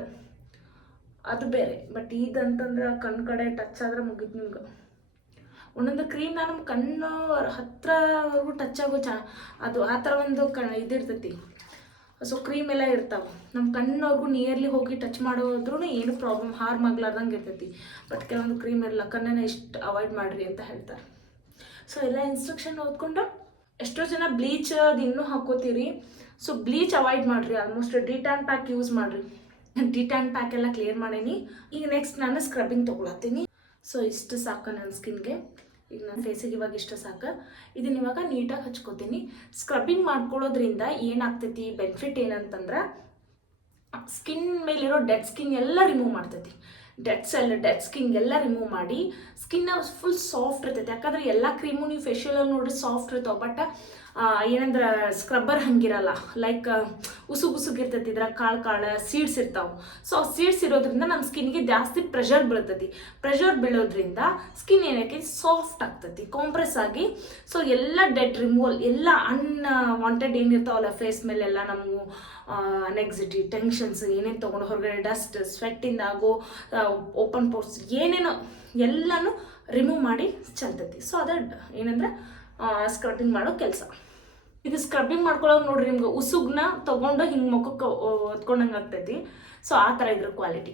ಅದು ಬೇರೆ. ಬಟ್ ಇದಂತಂದ್ರೆ ಕಣ್ಣು ಕಡೆ ಟಚ್ ಆದ್ರೆ ಮುಗಿತು ನಿಮ್ಗೆ. ಒಂದೊಂದು ಕ್ರೀಮ್ ನಮ್ಮ ಕಣ್ಣು ಹತ್ರವರೆಗೂ ಟಚ್ ಆಗೋ ಅದು ಆ ಥರ ಒಂದು ಇದಿರ್ತೈತಿ. ಸೊ ಕ್ರೀಮ್ ಎಲ್ಲ ಇರ್ತಾವೆ, ನಮ್ಮ ಕಣ್ಣವ್ರಿಗೂ ನಿಯರ್ಲಿ ಹೋಗಿ ಟಚ್ ಮಾಡೋದ್ರೂ ಏನು ಪ್ರಾಬ್ಲಮ್ ಹಾರ್ಮ್ ಆಗ್ಲಾರ್ದಂಗೆ ಇರ್ತೈತಿ. ಬಟ್ ಕೆಲವೊಂದು ಕ್ರೀಮ್ ಇರಲ್ಲ, ಕಣ್ಣನ್ನು ಇಷ್ಟು ಅವಾಯ್ಡ್ ಮಾಡಿರಿ ಅಂತ ಹೇಳ್ತಾರೆ. ಸೊ ಎಲ್ಲ ಇನ್ಸ್ಟ್ರಕ್ಷನ್ ಓದ್ಕೊಂಡು ಎಷ್ಟೋ ಜನ ಬ್ಲೀಚ್ ಅದು ಇನ್ನೂ ಹಾಕೋತೀರಿ. ಸೊ ಬ್ಲೀಚ್ ಅವಾಯ್ಡ್ ಮಾಡಿರಿ. ಆಲ್ಮೋಸ್ಟ್ ಡಿಟ್ಯಾನ್ ಪ್ಯಾಕ್ ಯೂಸ್ ಮಾಡಿರಿ. ಡಿಟ್ಯಾನ್ ಪ್ಯಾಕ್ ಎಲ್ಲ ಕ್ಲಿಯರ್ ಮಾಡೀನಿ. ಈಗ ನೆಕ್ಸ್ಟ್ ನಾನು ಸ್ಕ್ರಬ್ಬಿಂಗ್ ತೊಗೊಳತ್ತೀನಿ. ಸೊ ಇಷ್ಟು ಸಾಕು ನನ್ನ ಸ್ಕಿನ್ಗೆ. ಈಗ ನನ್ನ ಫೇಸಿಗೆ ಇವಾಗ ಇಷ್ಟು ಸಾಕು. ಇದನ್ನ ಇವಾಗ ನೀಟಾಗಿ ಹಚ್ಕೋತೀನಿ. ಸ್ಕ್ರಬ್ಬಿಂಗ್ ಮಾಡ್ಕೊಳ್ಳೋದ್ರಿಂದ ಏನಾಗ್ತೈತಿ, ಬೆನಿಫಿಟ್ ಏನಂತಂದ್ರೆ ಸ್ಕಿನ್ ಮೇಲಿರೋ ಡೆಡ್ ಸ್ಕಿನ್ ಎಲ್ಲ ರಿಮೂವ್ ಮಾಡ್ತೈತಿ. ಡೆಡ್ ಸ್ಕಿನ್ ಎಲ್ಲ ರಿಮೂವ್ ಮಾಡಿ ಸ್ಕಿನ್ನ ಫುಲ್ ಸಾಫ್ಟ್ ಇರ್ತೈತಿ. ಯಾಕಂದ್ರೆ ಎಲ್ಲ ಕ್ರೀಮು ನೀವು ಫೇಶಿಯಲಲ್ಲಿ ನೋಡ್ರಿ ಸಾಫ್ಟ್ ಇರ್ತಾವೆ. ಬಟ್ ಏನಂದ್ರೆ ಸ್ಕ್ರಬ್ಬರ್ ಹಂಗಿರಲ್ಲ, ಲೈಕ್ ಉಸುಗಿರ್ತೈತಿ. ಇದ್ರಾಗ ಕಾಳು ಸೀಡ್ಸ್ ಇರ್ತಾವೆ. ಸೊ ಸೀಡ್ಸ್ ಇರೋದ್ರಿಂದ ನಮ್ಮ ಸ್ಕಿನ್ಗೆ ಜಾಸ್ತಿ ಪ್ರೆಷರ್ ಬೀಳ್ತೈತಿ. ಪ್ರೆಷರ್ ಬೀಳೋದ್ರಿಂದ ಸ್ಕಿನ್ ಏನಕ್ಕೆ ಸಾಫ್ಟ್ ಆಗ್ತೈತಿ, ಕಾಂಪ್ರೆಸ್ ಆಗಿ. ಸೊ ಎಲ್ಲ ಡೆಡ್ ರಿಮೂವಲ್, ಎಲ್ಲ ಅನ್ವಾಂಟೆಡ್ ಏನಿರ್ತಾವಲ್ಲ ಫೇಸ್ ಮೇಲೆಲ್ಲ ನಮಗೂ ನೆಕ್ಸಿಟಿ ಟೆನ್ಷನ್ಸ್ ಏನೇನು ತೊಗೊಂಡು ಹೊರಗಡೆ ಡಸ್ಟ್ ಸ್ವೆಟ್ಟಿಂದ ಆಗೋ ಓಪನ್ ಪೋರ್ಸ್ ಏನೇನೋ ಎಲ್ಲನೂ ರಿಮೂವ್ ಮಾಡಿ ಚೆಲ್ತೈತಿ. ಸೊ ಅದ ಏನಂದ್ರೆ ಸ್ಕ್ರಬ್ಬಿಂಗ್ ಮಾಡೋ ಕೆಲಸ. ಇದು ಸ್ಕ್ರಬ್ಬಿಂಗ್ ಮಾಡ್ಕೊಳ್ಳೋಕೆ ನೋಡ್ರಿ ನಿಮ್ಗೆ ಉಸುಗ್ನ ತೊಗೊಂಡು ಹಿಂಗೆ ಮುಖಕ್ಕೆ ಒತ್ಕೊಂಡಂಗೆ ಆಗ್ತೈತಿ. ಸೊ ಆ ಥರ ಇದ್ರ ಕ್ವಾಲಿಟಿ.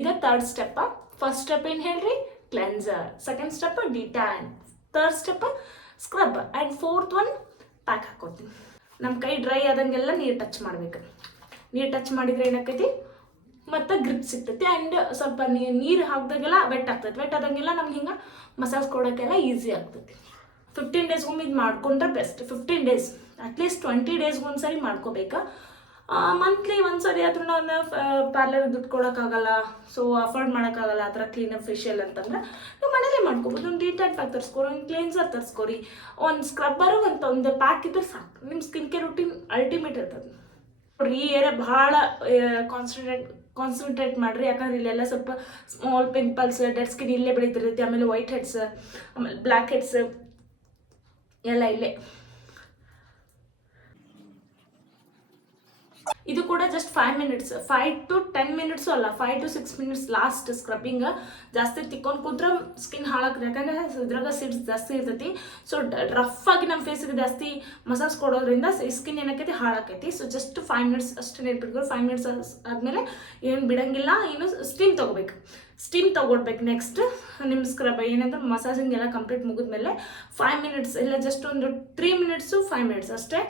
ಈಗ ಥರ್ಡ್ ಸ್ಟೆಪ್ಪ. ಫಸ್ಟ್ ಸ್ಟೆಪ್ ಏನು ಹೇಳ್ರಿ, cleanser. Second step detan. Third step scrub. And fourth one pack ಹಾಕೋತೀನಿ. ನಮ್ಮ ಕೈ ಡ್ರೈ ಆದಂಗೆಲ್ಲ ನೀರು ಟಚ್ ಮಾಡ್ಬೇಕು. ನೀರು ಟಚ್ ಮಾಡಿದರೆ ಏನಾಕೈತಿ, ಮತ್ತು ಗ್ರಿಪ್ ಸಿಗ್ತೈತಿ. ಆ್ಯಂಡ್ ಸ್ವಲ್ಪ ನೀರು ಹಾಕಿದಾಗೆಲ್ಲ ವೆಟ್ ಆಗ್ತೈತಿ. ವೆಟ್ ಆದಂಗೆಲ್ಲ ನಮ್ಗೆ ಹಿಂಗೆ ಮಸಾಜ್ ಕೊಡೋಕ್ಕೆಲ್ಲ ಈಸಿ ಆಗ್ತೈತಿ. 15 ಡೇಸ್ಗೊಮ್ಮೆ ಇದು ಮಾಡ್ಕೊಂಡ್ರೆ ಬೆಸ್ಟ್. 15 ಡೇಸ್ ಅಟ್ಲೀಸ್ಟ್ 20 ಡೇಸ್ಗೊಂದ್ಸರಿ ಮಾಡ್ಕೋಬೇಕು. ಮಂತ್ಲಿ ಒಂದ್ಸರಿ ಆದ್ರೂ ನಾನು ಪಾರ್ಲರ್ ದುಡ್ಡು ಕೊಡೋಕ್ಕಾಗಲ್ಲ, ಸೊ ಅಫೋರ್ಡ್ ಮಾಡೋಕ್ಕಾಗಲ್ಲ ಆ ಥರ ಕ್ಲೀನಪ್ ಫೇಶಿಯಲ್ ಅಂತಂದ್ರೆ ನೀವು ಮನೇಲೇ ಮಾಡ್ಕೋಬೋದು. ಒಂದು ಡಿಟ್ಯಾನ್ ಪ್ಯಾಕ್ ತರಿಸ್ಕೊರಿ, ಒಂದು ಕ್ಲೀನ್ಸರ್ ತರಿಸ್ಕೊರಿ, ಒಂದು ಸ್ಕ್ರಬ್ಬರು ಒಂದು ಪ್ಯಾಕ್ ಇದ್ರೆ ಸಾಕು. ನಿಮ್ಮ ಸ್ಕಿನ್ ಕೇರ್ ರೂಟೀನ್ ಅಲ್ಟಿಮೇಟ್ ಇರ್ತದೆ ನೋಡ್ರಿ. ಈ ಏರಿಯಾ ಭಾಳ ಕಾನ್ಸಂಟ್ರೇಟ್ ಮಾಡಿರಿ. ಯಾಕಂದ್ರೆ ಇಲ್ಲೆಲ್ಲ ಸ್ವಲ್ಪ ಸ್ಮಾಲ್ ಪಿಂಪಲ್ಸ್, ಡೆಡ್ ಸ್ಕಿನ್ ಇಲ್ಲೇ ಬೆಳೀತಿರುತ್ತೆ. ಆಮೇಲೆ ವೈಟ್ ಹೆಡ್ಸ್, ಆಮೇಲೆ ಬ್ಲ್ಯಾಕ್ ಹೆಡ್ಸ್ ಎಲ್ಲ ಇಲ್ಲೇ. ಇದು ಕೂಡ ಜಸ್ಟ್ 5 ಮಿನಿಟ್ಸ್, 5 to 10 ಮಿನಿಟ್ಸು ಅಲ್ಲ, 5 to 6 ಮಿನಿಟ್ಸ್ ಲಾಸ್ಟ್ ಸ್ಕ್ರಬ್ಬಿಂಗ್. ಜಾಸ್ತಿ ತಿಕ್ಕೊಂಡು ಕೂತ್ರೆ ಸ್ಕಿನ್ ಹಾಳಾಗ್ತದೆ. ಯಾಕಂದ್ರೆ ಇದ್ರಾಗ ಸೀಡ್ಸ್ ಜಾಸ್ತಿ ಇರ್ತೈತಿ. ಸೊ ರಫ್ ಆಗಿ ನಮ್ಮ ಫೇಸಿಗೆ ಜಾಸ್ತಿ ಮಸಾಜ್ ಕೊಡೋದ್ರಿಂದ ಸ್ಕಿನ್ ಏನಕ್ಕೈತಿ, ಹಾಳಾಕೈತಿ. ಸೊ ಜಸ್ಟ್ 5 ಮಿನಿಟ್ಸ್ ಅಷ್ಟೇ ನೆನ್ಪಿಟ್ಕೊಂಡು 5 ಮಿನಿಟ್ಸ್ ಆದಮೇಲೆ ಏನು ಬಿಡಂಗಿಲ್ಲ, ಏನು ಸ್ಟೀಮ್ ತೊಗೋಬೇಕು. ಸ್ಟೀಮ್ ತೊಗೊಳ್ಬೇಕು. ನೆಕ್ಸ್ಟ್ ನಿಮ್ಮ ಸ್ಕ್ರಬ್ ಏನಂದ್ರೆ ಮಸಾಜಿಂಗ್ ಎಲ್ಲ ಕಂಪ್ಲೀಟ್ ಮುಗಿದ್ಮೇಲೆ 5 ಮಿನಿಟ್ಸ್ ಇಲ್ಲ ಜಸ್ಟ್ ಒಂದು 3 ಮಿನಿಟ್ಸು 5 ಮಿನಿಟ್ಸ್ ಅಷ್ಟೇ.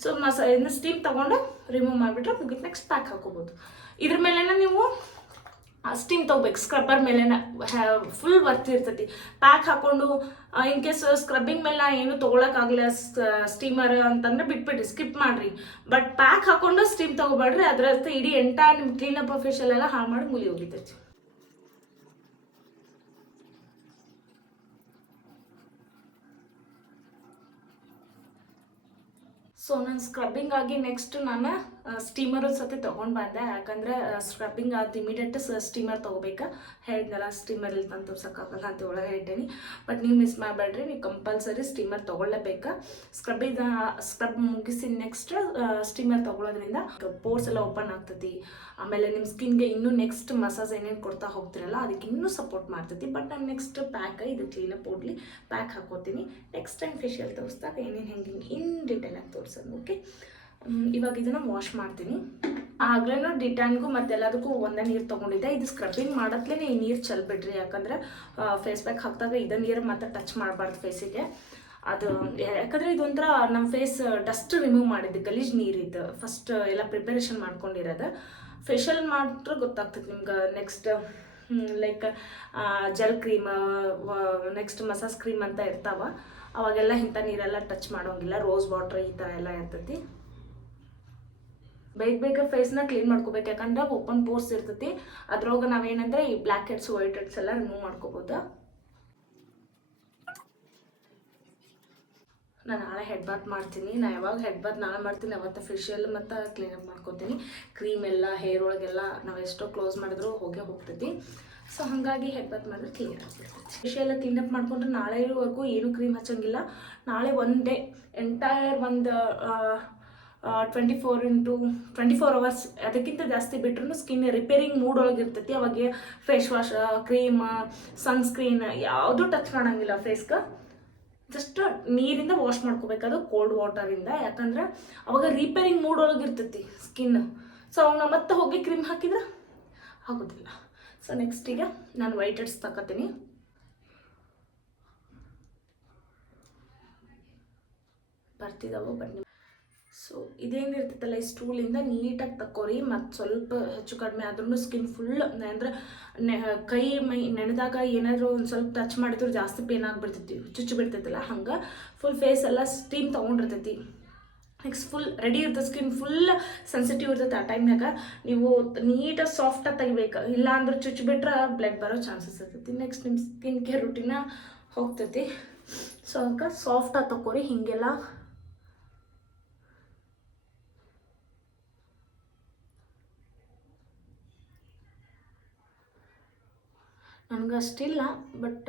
ಸೊ ಇದನ್ನ ಸ್ಟೀಮ್ ತೊಗೊಂಡು ರಿಮೂವ್ ಮಾಡಿಬಿಟ್ರೆ ಮುಗಿತು. ನೆಕ್ಸ್ಟ್ ಪ್ಯಾಕ್ ಹಾಕೋಬೋದು. ಇದ್ರ ಮೇಲೇ ನೀವು ಸ್ಟೀಮ್ ತೊಗೋಬೇಕು. ಸ್ಕ್ರಬ್ಬರ್ ಮೇಲೇ ಫುಲ್ ವರ್ತ್ ಇರ್ತೈತಿ. ಪ್ಯಾಕ್ ಹಾಕ್ಕೊಂಡು ಇನ್ ಕೇಸ್ ಸ್ಕ್ರಬ್ಬಿಂಗ್ ಮೇಲೆ ಏನು ತೊಗೊಳಕ್ಕಾಗಲ್ಲ ಸ್ಟೀಮರ್ ಅಂತಂದ್ರೆ ಬಿಟ್ಬಿಡ್ರಿ, ಸ್ಕಿಪ್ ಮಾಡಿರಿ. ಬಟ್ ಪ್ಯಾಕ್ ಹಾಕ್ಕೊಂಡು ಸ್ಟೀಮ್ ತೊಗೋಬೇಡ್ರಿ. ಅದರ ಇಡೀ ಎಂಟೈರ್ ನಿಮ್ಮ ಕ್ಲೀನಪ್ ಫೇಶಿಯಲ್ ಎಲ್ಲ ಹಾಳು ಮಾಡಿ ಮುಲಿ ಹೋಗಿತೈತಿ. ಸೊ ನಾನು ಸ್ಕ್ರಬ್ಬಿಂಗ್ ಆಗಿ ನೆಕ್ಸ್ಟ್ ನಾನು ಸ್ಟೀಮರ್ ಒಂದು ಸತಿ ತೊಗೊಂಡು ಬಂದೆ, ಯಾಕಂದರೆ ಸ್ಕ್ರಬ್ಬಿಂಗ್ ಅದು ಇಮಿಡಿಯೇಟ್ ಸ್ಟೀಮರ್ ತೊಗೋಬೇಕು. ಹೇಳಿದ್ನಲ್ಲ ಸ್ಟೀಮರ್ ಇಲ್ಲಿ ತಂದು ತೋರ್ಸೋಕ್ಕಾಗಲ್ಲ ಅಂತ ಒಳಗೆ ಹೇಳ್ತೀನಿ. ಬಟ್ ನೀವು ಮಿಸ್ ಮಾಡಬೇಡ್ರಿ, ನೀವು ಕಂಪಲ್ಸರಿ ಸ್ಟೀಮರ್ ತೊಗೊಳ್ಳೇಬೇಕು. ಸ್ಕ್ರಬ್ ಮುಗಿಸಿ ನೆಕ್ಸ್ಟ್ ಸ್ಟೀಮರ್ ತೊಗೊಳೋದ್ರಿಂದ ಪೋರ್ಸ್ ಎಲ್ಲ ಓಪನ್ ಆಗ್ತೈತಿ. ಆಮೇಲೆ ನಿಮ್ಮ ಸ್ಕಿನ್ಗೆ ಇನ್ನೂ ನೆಕ್ಸ್ಟ್ ಮಸಾಜ್ ಏನೇನು ಕೊಡ್ತಾ ಹೋಗ್ತಿರಲ್ಲ ಅದಕ್ಕೆ ಇನ್ನೂ ಸಪೋರ್ಟ್ ಮಾಡ್ತೈತಿ. ಬಟ್ ನಾನು ನೆಕ್ಸ್ಟ್ ಪ್ಯಾಕ್ ಇದು ಕ್ಲೀನಪ್ ಓಡ್ಲಿ ಪ್ಯಾಕ್ ಹಾಕೋತೀನಿ. ನೆಕ್ಸ್ಟ್ ಟೈಮ್ ಫೇಶಿಯಲ್ ತೋರಿಸ್ದಾಗ ಏನೇನು ಹೆಂಗೆ ಇನ್ ಡೀಟೇಲ್ ಆಗಿ ತೋರಿಸೋದು. ಓಕೆ, ಇವಾಗ ಇದನ್ನು ವಾಶ್ ಮಾಡ್ತೀನಿ. ಆಗ್ಲೂ ಡಿಟ್ಯಾನ್ಗೂ ಮತ್ತೆಲ್ಲದಕ್ಕೂ ಒಂದೇ ನೀರು ತೊಗೊಂಡಿದ್ದೆ. ಇದು ಸ್ಕ್ರಬ್ಬಿಂಗ್ ಮಾಡತ್ಲೇ ಈ ನೀರು ಚೆಲ್ಬಿಡ್ರಿ, ಯಾಕಂದರೆ ಫೇಸ್ ಪ್ಯಾಕ್ ಹಾಕಿದಾಗ ಇದನ್ನ ನೀರು ಮತ್ತೆ ಟಚ್ ಮಾಡಬಾರ್ದು ಫೇಸಿಗೆ. ಅದು ಯಾಕಂದರೆ ಇದೊಂಥರ ನಮ್ಮ ಫೇಸ್ ಡಸ್ಟ್ ರಿಮೂವ್ ಮಾಡಿದ್ದು, ಗಲೀಜ್ ನೀರಿದ್ದು ಫಸ್ಟ್ ಎಲ್ಲ ಪ್ರಿಪರೇಷನ್ ಮಾಡ್ಕೊಂಡಿರೋದು. ಫೇಶಿಯಲ್ ಮಾಡಿದ್ರೆ ಗೊತ್ತಾಗ್ತದೆ ನಿಮ್ಗೆ. Next like gel cream, next massage cream ಅಂತ ಇರ್ತಾವ, ಅವಾಗೆಲ್ಲ ಇಂಥ ನೀರೆಲ್ಲ ಟಚ್ ಮಾಡೋಂಗಿಲ್ಲ. ರೋಸ್ ವಾಟ್ರ್ ಈ ಥರ ಎಲ್ಲ ಇರ್ತೈತಿ. ಬೇಗ ಫೇಸ್ನ ಕ್ಲೀನ್ ಮಾಡ್ಕೋಬೇಕು, ಯಾಕಂದ್ರೆ ಓಪನ್ ಪೋರ್ಸ್ ಇರ್ತೈತಿ. ಅದ್ರೊಳಗೆ ನಾವೇನಂದರೆ ಈ ಬ್ಲ್ಯಾಕ್ ಹೆಡ್ಸ್ ವೈಟ್ ಹೆಡ್ಸ್ ಎಲ್ಲ ರಿಮೂವ್ ಮಾಡ್ಕೋಬೋದು. ನಾನು ನಾಳೆ ಹೆಡ್ ಬಾತ್ ಮಾಡ್ತೀನಿ. ನಾನು ಯಾವಾಗ ಹೆಡ್ ಬಾತ್ ನಾಳೆ ಮಾಡ್ತೀನಿ ಅವತ್ತು ಫೇಶಿಯಲ್ ಮತ್ತು ಕ್ಲೀನಪ್ ಮಾಡ್ಕೋತೀನಿ. ಕ್ರೀಮ್ ಎಲ್ಲ ಹೇರ್ ಒಳಗೆಲ್ಲ ನಾವು ಎಷ್ಟೋ ಕ್ಲೋಸ್ ಮಾಡಿದ್ರು ಹೋಗ್ತೈತಿ. ಸೊ ಹಾಗಾಗಿ ಹೆಡ್ ಬಾತ್ ಮಾಡಿದ್ರೆ ಕ್ಲೀನ್ ಆಗಿರ್ತೈತಿ. ಫೇಶಿಯಲ್ ಕ್ಲೀನಪ್ ಮಾಡ್ಕೊಂಡ್ರೆ ನಾಳೆವರೆಗೂ ಏನೂ ಕ್ರೀಮ್ ಹಚ್ಚೋಂಗಿಲ್ಲ. ನಾಳೆ ಒನ್ ಡೇ ಎಂಟೈರ್ ಒಂದು 24 ಅವರ್ಸ್ ಅದಕ್ಕಿಂತ ಜಾಸ್ತಿ ಬಿಟ್ರೂ ಸ್ಕಿನ್ ರಿಪೇರಿಂಗ್ ಮೂಡ್ ಒಳಗೆ ಇರ್ತೈತಿ. ಅವಾಗ ಫೇಸ್ ವಾಶ್, ಕ್ರೀಮ್, ಸನ್ಸ್ಕ್ರೀನ್ ಯಾವುದೂ ಟಚ್ ಮಾಡೋಂಗಿಲ್ಲ ಫೇಸ್ಗೆ. ಜಸ್ಟ್ ನೀರಿಂದ ವಾಶ್ ಮಾಡ್ಕೋಬೇಕದು ಕೋಲ್ಡ್ ವಾಟರಿಂದ, ಯಾಕಂದ್ರೆ ಅವಾಗ ರಿಪೇರಿಂಗ್ ಮೂಡ್ ಒಳಗೆ ಇರ್ತೈತಿ ಸ್ಕಿನ್. ಸೊ ಅವಾಗ ನಾವು ಮತ್ತೆ ಹೋಗಿ ಕ್ರೀಮ್ ಹಾಕಿದ್ರೆ ಆಗೋದಿಲ್ಲ. ಸೊ ನೆಕ್ಸ್ಟ್ ಈಗ ನಾನು ವೈಟ್ ಹೆಡ್ಸ್ ತಗೋತೀನಿ. ಬರ್ತಿದ್ದಾವೆ ಬಟ್ ಸೊ ಇದೇನಿರ್ತೈತಲ್ಲ ಈ ಸ್ಟೂಲಿಂದ ನೀಟಾಗಿ ತಕ್ಕೋರಿ. ಮತ್ತು ಸ್ವಲ್ಪ ಹೆಚ್ಚು ಕಡಿಮೆ ಆದ್ರೂ ಸ್ಕಿನ್ ಫುಲ್ ಅಂದರೆ ಕೈ ಮೈ ನೆನೆದಾಗ ಏನಾದರೂ ಒಂದು ಸ್ವಲ್ಪ ಟಚ್ ಮಾಡಿದ್ರು ಜಾಸ್ತಿ ಪೇನ್ ಆಗಿಬಿಡ್ತೈತಿ, ಚುಚ್ಚು ಬಿಡ್ತೈತಲ್ಲ, ಹಂಗೆ ಫುಲ್ ಫೇಸ್ ಎಲ್ಲ ಸ್ಟೀಮ್ ತೊಗೊಂಡಿರ್ತೈತಿ. ನೆಕ್ಸ್ಟ್ ಫುಲ್ ರೆಡಿ ಇರ್ತದೆ, ಸ್ಕಿನ್ ಫುಲ್ ಸೆನ್ಸಿಟಿವ್ ಇರ್ತೈತೆ. ಆ ಟೈಮ್ನಾಗ ನೀವು ನೀಟಾಗಿ ಸಾಫ್ಟಾಗಿ ತೆಗಿಬೇಕು, ಇಲ್ಲ ಅಂದ್ರೆ ಚುಚ್ಚಿಬಿಟ್ರೆ ಬ್ಲಡ್ ಬರೋ ಚಾನ್ಸಸ್ ಇರ್ತೈತಿ. ನೆಕ್ಸ್ಟ್ ನಿಮ್ಮ ಸ್ಕಿನ್ ಕೇರ್ ರೂಟೀನ ಹೋಗ್ತೈತಿ. ಸೊ ಅದಕ್ಕೆ ಸಾಫ್ಟಾಗಿ ತಗೋರಿ. ಹೀಗೆಲ್ಲ ನನಗೆ ಅಷ್ಟಿಲ್ಲ, ಬಟ್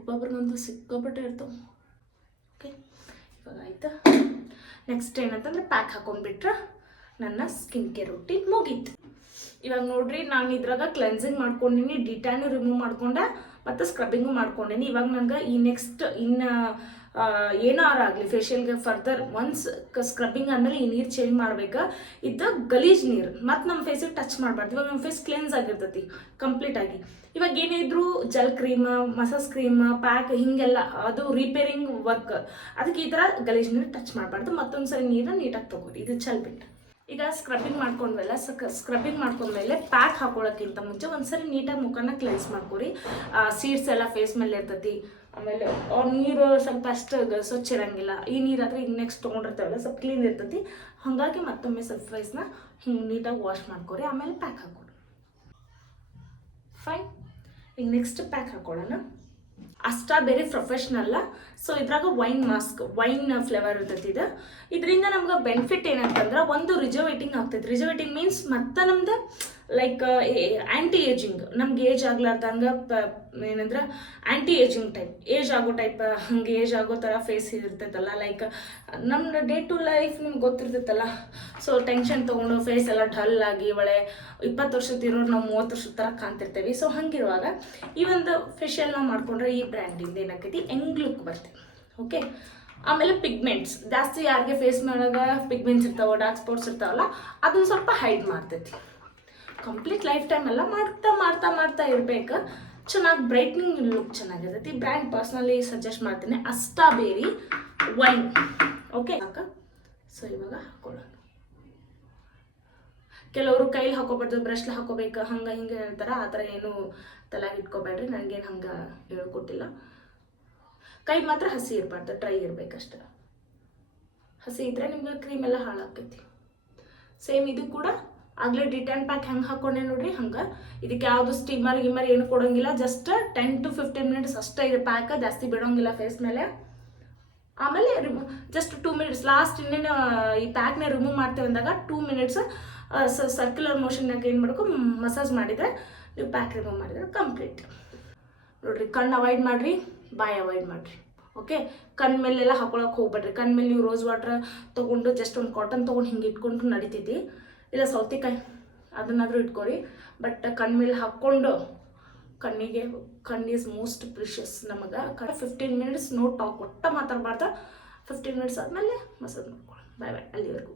ಒಬ್ಬೊಬ್ರಿಗಂತೂ ಸಿಕ್ಕಾಪಟ್ಟೆ ಇರ್ತವೆ. ಓಕೆ, ಇವಾಗ ಆಯ್ತಾ. ನೆಕ್ಸ್ಟ್ ಏನಂತಂದ್ರೆ ಪ್ಯಾಕ್ ಹಾಕೊಂಡ್ಬಿಟ್ರೆ ನನ್ನ ಸ್ಕಿನ್ ಕೇರ್ ರೂಟೀನ್ ಮುಗೀತು. ಇವಾಗ ನೋಡ್ರಿ, ನಾನು ಇದ್ರಾಗ ಕ್ಲೆನ್ಸಿಂಗ್ ಮಾಡ್ಕೊಂಡಿನಿ, ಡಿಟ್ಯಾನು ರಿಮೂವ್ ಮಾಡ್ಕೊಂಡೆ, ಮತ್ತು ಸ್ಕ್ರಬ್ಬಿಂಗು ಮಾಡ್ಕೊಂಡೀನಿ. ಇವಾಗ ನನಗೆ ಈ ನೆಕ್ಸ್ಟ್ ಇನ್ನು ಏನಾರಾಗಲಿ ಫೇಶಿಯಲ್ಗೆ ಫರ್ದರ್ ಒನ್ಸ್ ಸ್ಕ್ರಬ್ಬಿಂಗ್ ಆದಮೇಲೆ ಈ ನೀರು ಚೇಂಜ್ ಮಾಡ್ಬೇಕು. ಇದು ಗಲೀಜ್ ನೀರು ಮತ್ತು ನಮ್ಮ ಫೇಸಿಗೆ ಟಚ್ ಮಾಡಬಾರ್ದು. ಇವಾಗ ನಮ್ಮ ಫೇಸ್ ಕ್ಲೆನ್ಸ್ ಆಗಿರ್ತೈತಿ ಕಂಪ್ಲೀಟಾಗಿ. ಇವಾಗ ಏನಿದ್ರು gel cream, massage cream, pack ಹಿಂಗೆಲ್ಲ ಅದು ರಿಪೇರಿಂಗ್ ವರ್ಕ್. ಅದಕ್ಕೆ ಈ ಥರ ಗಲೀಜ್ ನೀರು ಟಚ್ ಮಾಡಬಾರ್ದು. ಮತ್ತೊಂದು ಸರಿ ನೀರನ್ನ ನೀಟಾಗಿ ತೊಗೊರಿ, ಇದು ಚೆಲ್ಬಿಟ್ಟು. ಈಗ ಸ್ಕ್ರಬ್ಬಿಂಗ್ ಮಾಡ್ಕೊಂಡ್ವಲ್ಲ, ಸ್ಕ್ರಬ್ಬಿಂಗ್ ಮಾಡ್ಕೊಂಡ್ಮೇಲೆ ಪ್ಯಾಕ್ ಹಾಕೊಳ್ಳೋಕ್ಕಿಂತ ಮುಂಚೆ ಒಂದ್ಸರಿ ನೀಟಾಗಿ ಮುಖನ ಕ್ಲೆನ್ಸ್ ಮಾಡ್ಕೊರಿ. ಸೀಡ್ಸ್ ಎಲ್ಲ ಫೇಸ್ ಮೇಲೆ ಇರ್ತೈತಿ. ಆಮೇಲೆ ನೀರು ಸ್ವಲ್ಪ ಅಷ್ಟು ಸ್ವಚ್ಛ ಇರೋಂಗಿಲ್ಲ. ಈ ನೀರಾದರೆ ಈಗ ನೆಕ್ಸ್ಟ್ ತೊಗೊಂಡಿರ್ತೇವಲ್ಲ ಸ್ವಲ್ಪ ಕ್ಲೀನ್ ಇರ್ತೈತಿ. ಹಾಗಾಗಿ ಮತ್ತೊಮ್ಮೆ ಸ್ವಲ್ಪ ಫೇಸ್ನ ಹಿಂಗೆ ನೀಟಾಗಿ ವಾಶ್ ಮಾಡ್ಕೊರಿ, ಆಮೇಲೆ ಪ್ಯಾಕ್ ಹಾಕೊಡಿ. ಫೈನ್. ಈಗ ನೆಕ್ಸ್ಟ್ ಪ್ಯಾಕ್ ಹಾಕೊಳ್ಳೋಣ. ಸ್ಟ್ರಾಬೆರಿ ಪ್ರೊಫೆಷ್ನಲ್ಲ. ಸೊ ಇದ್ರಾಗ ವೈನ್ ಮಾಸ್ಕ್, ವೈನ್ ಫ್ಲೇವರ್ ಇರ್ತೈತಿ ಇದು. ಇದರಿಂದ ನಮ್ಗೆ ಬೆನಿಫಿಟ್ ಏನಂತಂದ್ರೆ ಒಂದು ರಿಜರ್ವೇಟಿಂಗ್ ಆಗ್ತೈತಿ. ರಿಜರ್ವೇಟಿಂಗ್ ಮೀನ್ಸ್ ಮತ್ತೆ ನಮ್ದು ಲೈಕ್ ಆ್ಯಂಟಿ ಏಜಿಂಗ್, ನಮ್ಗೆ ಏಜ್ ಆಗ್ಲಾರ್ದಂಗೆ ಏನಂದ್ರೆ ಆ್ಯಂಟಿ ಏಜಿಂಗ್ ಟೈಪ್, ಏಜ್ ಆಗೋ ಟೈಪ್, ಹಂಗೆ ಏಜ್ ಆಗೋ ಥರ ಫೇಸ್ ಇರ್ತೈತಲ್ಲ. ಲೈಕ್ ನಮ್ಮ ಡೇ ಟು ಲೈಫ್ ನಿಮ್ಗೆ ಗೊತ್ತಿರ್ತೈತಲ್ಲ. ಸೊ ಟೆನ್ಷನ್ ತೊಗೊಂಡು ಫೇಸ್ ಎಲ್ಲ ಡಲ್ ಆಗಿ ಒಳ್ಳೆ 20 ವರ್ಷದ ಇರೋರು ನಾವು 30 ವರ್ಷದ ಥರ ಕಾಣ್ತಿರ್ತೇವೆ. ಸೊ ಹಂಗಿರುವಾಗ ಈ ಒಂದು ಫೇಶಿಯಲ್ ನಾವು ಮಾಡ್ಕೊಂಡ್ರೆ ಈ ಬ್ರ್ಯಾಂಡಿಂದ ಏನಾಕೈತಿ ಯಂಗ್ ಲುಕ್ ಬರ್ತೈತಿ. ಓಕೆ, ಆಮೇಲೆ ಪಿಗ್ಮೆಂಟ್ಸ್ ಜಾಸ್ತಿ ಯಾರಿಗೆ ಫೇಸ್ ಮೇಲಾಗ ಪಿಗ್ಮೆಂಟ್ಸ್ ಇರ್ತಾವೆ, ಡಾರ್ಕ್ ಸ್ಪಾಟ್ಸ್ ಇರ್ತಾವಲ್ಲ, ಅದನ್ನ ಸ್ವಲ್ಪ ಹೈಡ್ ಮಾಡ್ತೈತಿ. ಕಂಪ್ಲೀಟ್ ಲೈಫ್ ಟೈಮ್ ಎಲ್ಲ ಮಾಡ್ತಾ ಮಾಡ್ತಾ ಮಾಡ್ತಾ ಇರಬೇಕು. ಚೆನ್ನಾಗಿ ಬ್ರೈಟ್ನಿಂಗ್ ಲುಕ್ ಚೆನ್ನಾಗಿರ್ತೈತಿ. ಬ್ರ್ಯಾಂಡ್ ಪರ್ಸ್ನಲಿ ಸಜೆಸ್ಟ್ ಮಾಡ್ತೀನಿ, ಸ್ಟ್ರಾಬೆರಿ ವೈನ್. ಓಕೆ ಅಕ್ಕ. ಸೊ ಇವಾಗ ಹಾಕೊಳ್ಳೋಣ. ಕೆಲವರು ಕೈಲಿ ಹಾಕೋಬಾರ್ದು, ಬ್ರಷ್ಲಿ ಹಾಕೋಬೇಕು, ಹಂಗೆ ಹಿಂಗೆ ಹೇಳ್ತಾರೆ. ಆ ಥರ ಏನು ತಲೆಗೆ ಇಟ್ಕೋಬೇಡ್ರಿ, ನನಗೇನು ಹಂಗೆ ಹೇಳ್ಕೊಟ್ಟಿಲ್ಲ. ಕೈ ಮಾತ್ರ ಹಸಿ ಇರಬಾರ್ದು, ಡ್ರೈ ಇರಬೇಕಷ್ಟೆ. ಹಸಿ ಇದ್ದರೆ ನಿಮ್ಗೆ ಕ್ರೀಮ್ ಎಲ್ಲ ಹಾಳಾಕೈತಿ. ಸೇಮ್ ಇದು ಕೂಡ ಆಗಲೇ ಡಿಟ್ಯಾನ್ ಪ್ಯಾಕ್ ಹೆಂಗೆ ಹಾಕ್ಕೊಂಡೆ ನೋಡ್ರಿ, ಹಂಗೆ ಇದಕ್ಕೆ ಯಾವುದು ಸ್ಟೀಮರ್ ಗಿಮ್ಮರ್ ಏನು ಕೊಡೋಂಗಿಲ್ಲ. ಜಸ್ಟ್ 10 to 15 ಮಿನಿಟ್ಸ್ ಅಷ್ಟೇ ಇದು ಪ್ಯಾಕ್, ಜಾಸ್ತಿ ಬಿಡೋಂಗಿಲ್ಲ ಫೇಸ್ ಮೇಲೆ. ಆಮೇಲೆ ಜಸ್ಟ್ 2 ಮಿನಿಟ್ಸ್ ಲಾಸ್ಟ್ ಇನ್ನೇನು ಈ ಪ್ಯಾಕ್ನ ರಿಮೂವ್ ಮಾಡ್ತೇವೆ ಅಂದಾಗ 2 ಮಿನಿಟ್ಸ್ ಸರ್ಕ್ಯುಲರ್ ಮೋಷನ್ನಾಗ ಏನು ಮಾಡಬೇಕು ಮಸಾಜ್ ಮಾಡಿದರೆ ನೀವು ಪ್ಯಾಕ್ ರಿಮೂವ್ ಮಾಡಿದರೆ ಕಂಪ್ಲೀಟ್. ನೋಡಿರಿ, ಕಣ್ಣು ಅವಾಯ್ಡ್ ಮಾಡಿರಿ, ಬಾಯಿ ಅವಾಯ್ಡ್ ಮಾಡಿರಿ. ಓಕೆ, ಕಣ್ಣು ಮೇಲೆಲ್ಲ ಹಾಕೊಳಕ್ಕೆ ಹೋಗ್ಬೇಡ್ರಿ. ಕಣ್ಣು ಮೇಲೆ ನೀವು ರೋಸ್ ವಾಟ್ರ್ ತೊಗೊಂಡು ಜಸ್ಟ್ ಒಂದು ಕಾಟನ್ ತೊಗೊಂಡು ಹಿಂಗೆ ಇಟ್ಕೊಂಡು ನಡಿತೈತಿ, ಇಲ್ಲ ಸೌತೆಕಾಯಿ ಅದನ್ನಾದರೂ ಇಟ್ಕೊರಿ. ಬಟ್ ಕಣ್ಣು ಮೇಲೆ ಹಾಕ್ಕೊಂಡು ಕಣ್ಣಿಗೆ, ಕಣ್ಣು ಈಸ್ ಮೋಸ್ಟ್ ಪ್ರಿಷಿಯಸ್ ನಮಗೆ. 15 ಮಿನಿಟ್ಸ್ ನೋ ಟಾಕ್, ಒಟ್ಟ ಮಾತಾಡಬಾರ್ದು. 15 ಮಿನಿಟ್ಸ್ ಆದಮೇಲೆ ಮಸಾಜ್ ಮಾಡ್ಕೊಳ್ಳಿ. ಬಾಯ್ ಬಾಯ್, ಅಲ್ಲಿವರೆಗೂ.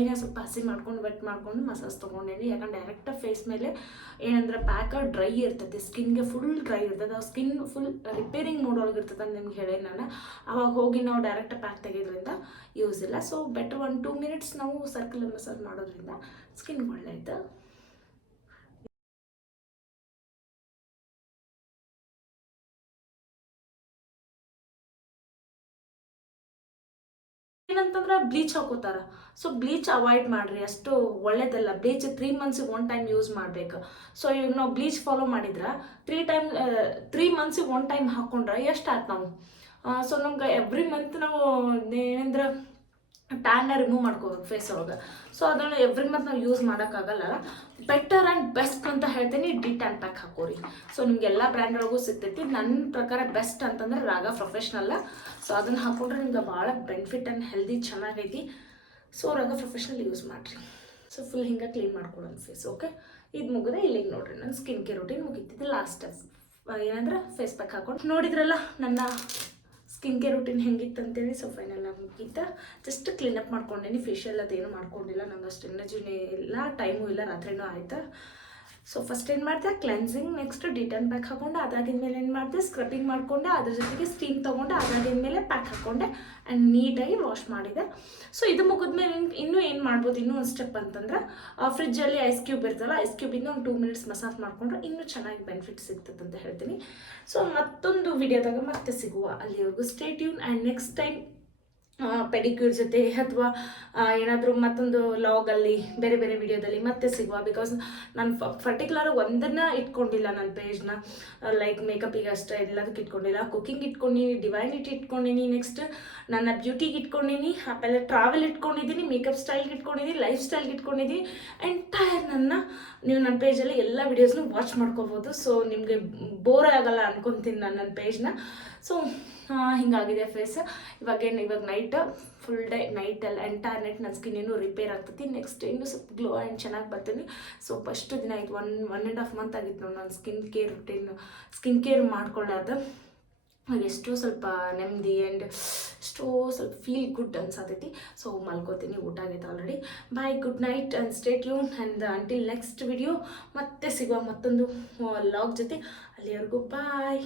ಈಗ ಸ್ವಲ್ಪ ಹಸಿ ಮಾಡ್ಕೊಂಡು ವೆಟ್ ಮಾಡ್ಕೊಂಡು ಮಸಾಜ್ ತೊಗೊಂಡೇನಿ. ಯಾಕಂದ್ರೆ ಡೈರೆಕ್ಟ್ ಫೇಸ್ ಮೇಲೆ ಏನಂದ್ರೆ ಪ್ಯಾಕ್ ಡ್ರೈ ಇರ್ತೈತಿ, ಸ್ಕಿನ್ಗೆ ಫುಲ್ ಡ್ರೈ ಇರ್ತದೆ. ಆ ಸ್ಕಿನ್ ಫುಲ್ ರಿಪೇರಿಂಗ್ ಮೋಡೊಳಗೆ ಇರ್ತದೆ ಅಂತ ನಿಮ್ಗೆ ಹೇಳಿ ನಾನು. ಅವಾಗ ಹೋಗಿ ನಾವು ಡೈರೆಕ್ಟ್ ಪ್ಯಾಕ್ ತೆಗೆಯೋದ್ರಿಂದ ಯೂಸ್ ಇಲ್ಲ. ಸೊ ಬೆಟರ್ 1-2 ಮಿನಿಟ್ಸ್ ನಾವು ಸರ್ಕ್ಯುಲರ್ ಮಸಾಜ್ ಮಾಡೋದ್ರಿಂದ ಸ್ಕಿನ್ ಒಳ್ಳೆಯದು. ಏನಂತಂದ್ರೆ ಬ್ಲೀಚ್ ಹಾಕೋತಾರ. ಸೊ ಬ್ಲೀಚ್ ಅವಾಯ್ಡ್ ಮಾಡಿರಿ, ಅಷ್ಟು ಒಳ್ಳೇದಲ್ಲ. ಬ್ಲೀಚ್ 3 ಮಂತ್ಸಿಗೆ 1 ಟೈಮ್ ಯೂಸ್ ಮಾಡಬೇಕು. ಸೊ ಈಗ ನಾವು ಬ್ಲೀಚ್ ಫಾಲೋ ಮಾಡಿದ್ರೆ 3 ಮಂತ್ಸಿಗೆ 1 ಟೈಮ್ ಹಾಕ್ಕೊಂಡ್ರೆ ಎಷ್ಟು ಆಯ್ತು ನಾವು. ಸೊ ನಮ್ಗೆ ಎವ್ರಿ ಮಂತ್ ನಾವು ಏನಂದ್ರೆ ಟ್ಯಾನ್ನ ರಿಮೂವ್ ಮಾಡ್ಕೋಬೇಕು ಫೇಸ್ ಒಳಗೆ. ಸೊ ಅದನ್ನು ಎವ್ರಿ ಮಂತ್ ನಾವು ಯೂಸ್ ಮಾಡೋಕ್ಕಾಗಲ್ಲ. ಬೆಟರ್ ಆ್ಯಂಡ್ ಬೆಸ್ಟ್ ಅಂತ ಹೇಳ್ತೀನಿ, ಡಿ-ಟ್ಯಾನ್ ಪ್ಯಾಕ್ ಹಾಕೋರಿ. ಸೊ ನಿಮ್ಗೆ ಎಲ್ಲ ಬ್ರ್ಯಾಂಡ್ ಒಳಗೂ ಸಿಗ್ತೈತಿ. ನನ್ನ ಪ್ರಕಾರ ಬೆಸ್ಟ್ ಅಂತಂದ್ರೆ ರಾಗ ಪ್ರೊಫೆಷ್ನಲ್ಲ. ಸೊ ಅದನ್ನು ಹಾಕೊಂಡ್ರೆ ನಿಮ್ಗೆ ಭಾಳ ಬೆನಿಫಿಟ್ ಆ್ಯಂಡ್ ಹೆಲ್ದಿ ಚೆನ್ನಾಗೈತಿ. ಸೊ ರಾಗ ಪ್ರೊಫೆಷ್ನಲ್ ಯೂಸ್ ಮಾಡಿರಿ. ಸೊ ಫುಲ್ ಹಿಂಗೆ ಕ್ಲೀನ್ ಮಾಡ್ಕೊಳ್ಳೋಣ ಫೇಸ್. ಓಕೆ, ಇದು ಮುಗಿದ್ರೆ ಇಲ್ಲಿಗೆ ನೋಡಿರಿ ನನ್ನ ಸ್ಕಿನ್ ಕೇರ್ ರೂಟೀನ್ ಮುಗಿತಿದ್ದು. ಲಾಸ್ಟ್ ಏನಂದ್ರೆ ಫೇಸ್ ಪ್ಯಾಕ್ ಹಾಕೊಂಡು ನೋಡಿದ್ರಲ್ಲ ನನ್ನ ಸ್ಕಿನ್ ಕೇರ್ ರೂಟೀನ್ ಹೆಂಗಿತ್ತು ಅಂತೇಳಿ. ಸೊ ಫೈನಲ್ ಆಗಿ ಮುಗೀತ. ಜಸ್ಟ್ ಕ್ಲೀನಪ್ ಮಾಡ್ಕೊಂಡೇನಿ, ಫೇಶಿಯಲ್ ಅದೇನು ಮಾಡ್ಕೊಂಡಿಲ್ಲ. ನಂಗೆ ಅಷ್ಟು ಎನರ್ಜಿನೇ ಇಲ್ಲ, ಟೈಮು ಇಲ್ಲ, ರಾತ್ರಿನೂ ಆಯ್ತು. ಸೊ ಫಸ್ಟ್ ಏನು ಮಾಡಿದೆ, ಕ್ಲೆನ್ಸಿಂಗ್, ನೆಕ್ಸ್ಟ್ ಡಿ-ಟ್ಯಾನ್ ಪ್ಯಾಕ್ ಹಾಕೊಂಡೆ. ಅದಾಗಿದ ಮೇಲೆ ಏನು ಮಾಡಿದೆ, ಸ್ಕ್ರಬ್ಬಿಂಗ್ ಮಾಡಿಕೊಂಡೆ. ಅದ್ರ ಜೊತೆಗೆ ಸ್ಟೀಮ್ ತೊಗೊಂಡೆ. ಅದಾಗಿದ ಮೇಲೆ ಪ್ಯಾಕ್ ಹಾಕ್ಕೊಂಡೆ ಆ್ಯಂಡ್ ನೀಟಾಗಿ ವಾಶ್ ಮಾಡಿದೆ. ಸೊ ಇದು ಮುಗಿದ್ಮೇಲೆ ಇನ್ನೂ ಏನು ಮಾಡ್ಬೋದು, ಇನ್ನೂ ಒಂದು ಸ್ಟೆಪ್ ಅಂತಂದ್ರೆ ಫ್ರಿಜ್ಜಲ್ಲಿ ಐಸ್ ಕ್ಯೂಬ್ ಇರ್ತಲ್ಲ, ಐಸ್ ಕ್ಯೂಬಿಂದ ಒಂದು 2 ಮಿನಿಟ್ಸ್ ಮಸಾಜ್ ಮಾಡಿಕೊಂಡ್ರೆ ಇನ್ನೂ ಚೆನ್ನಾಗಿ ಬೆನಿಫಿಟ್ ಸಿಗ್ತದೆ ಅಂತ ಹೇಳ್ತೀನಿ. ಸೊ ಮತ್ತೊಂದು ವಿಡಿಯೋದಾಗ ಮತ್ತೆ ಸಿಗುವ. ಅಲ್ಲಿವರೆಗೂ stay tune. And next time pedicure ಜೊತೆ ಅಥವಾ ಏನಾದರೂ ಮತ್ತೊಂದು ಲಾಗಲ್ಲಿ ಬೇರೆ ಬೇರೆ ವಿಡಿಯೋದಲ್ಲಿ ಮತ್ತೆ ಸಿಗುವ. ಬಿಕಾಸ್ ನಾನು ಪರ್ಟಿಕ್ಯುಲರ್ ಒಂದನ್ನು ಇಟ್ಕೊಂಡಿಲ್ಲ ನನ್ನ ಪೇಜ್ನ. ಲೈಕ್ ಮೇಕಪ್ಪಿಗೆ ಅಷ್ಟೇ ಎಲ್ಲದಕ್ಕೆ ಇಟ್ಕೊಂಡಿಲ್ಲ. ಕುಕಿಂಗ್ ಇಟ್ಕೊಂಡೀನಿ, ಡಿವೈನಿಟಿ ಇಟ್ಕೊಂಡೀನಿ, ನೆಕ್ಸ್ಟ್ ನನ್ನ ಬ್ಯೂಟಿಗೆ ಇಟ್ಕೊಂಡೀನಿ, ಆಮೇಲೆ ಟ್ರಾವೆಲ್ ಇಟ್ಕೊಂಡಿದ್ದೀನಿ, ಮೇಕಪ್ ಸ್ಟೈಲ್ಗೆ ಇಟ್ಕೊಂಡಿದ್ದೀನಿ, ಲೈಫ್ ಸ್ಟೈಲ್ಗೆ ಇಟ್ಕೊಂಡಿದ್ದೀನಿ. ಎಂಟೈರ್ ನೀವು ನನ್ನ ಪೇಜಲ್ಲಿ ಎಲ್ಲ ವಿಡಿಯೋಸ್ನು ವಾಚ್ ಮಾಡ್ಕೋಬೋದು. ಸೊ ನಿಮಗೆ ಬೋರ್ ಆಗಲ್ಲ ಅನ್ಕೊತೀನಿ ನಾನು ನನ್ನ ಪೇಜ್ನ. ಸೊ ಹಿಂಗಾಗಿದೆ ಫೇಸ್. ಇವಾಗ ನೈಟ್ ಫುಲ್ ಡೇ ನೈಟಲ್ಲಿ ಎಂಟೈರ್ ನೈಟ್ ನನ್ನ ಸ್ಕಿನ್ ಏನೂ ರಿಪೇರ್ ಆಗ್ತೈತಿ. ನೆಕ್ಸ್ಟ್ ಇನ್ನೂ ಸ್ವಲ್ಪ ಗ್ಲೋ ಆ್ಯಂಡ್ ಚೆನ್ನಾಗಿ ಬರ್ತೀನಿ. ಸೊ ಫಸ್ಟ್ ದಿನ ಆಯ್ತು, 1.5 ಮಂತ್ ಆಗಿತ್ತು ನೋಡಿ ನಾನು ಸ್ಕಿನ್ ಕೇರ್ ಮಾಡ್ಕೊಳ್ಳೋದು. ಎಷ್ಟೋ ಸ್ವಲ್ಪ ನೆಮ್ಮದಿ ಆ್ಯಂಡ್ ಎಷ್ಟೋ ಸ್ವಲ್ಪ ಫೀಲ್ ಗುಡ್ ಅನ್ಸತೈತಿ. ಸೊ ಮಲ್ಕೋತೀನಿ, ಊಟ ಆಗೈತೆ already. Bye, good night and stay tune. And until next video ಮತ್ತೆ ಸಿಗುವ ಮತ್ತೊಂದು ಲಾಗ್ ಜೊತೆ. ಅಲ್ಲಿವರೆಗೂ ಬಾಯ್.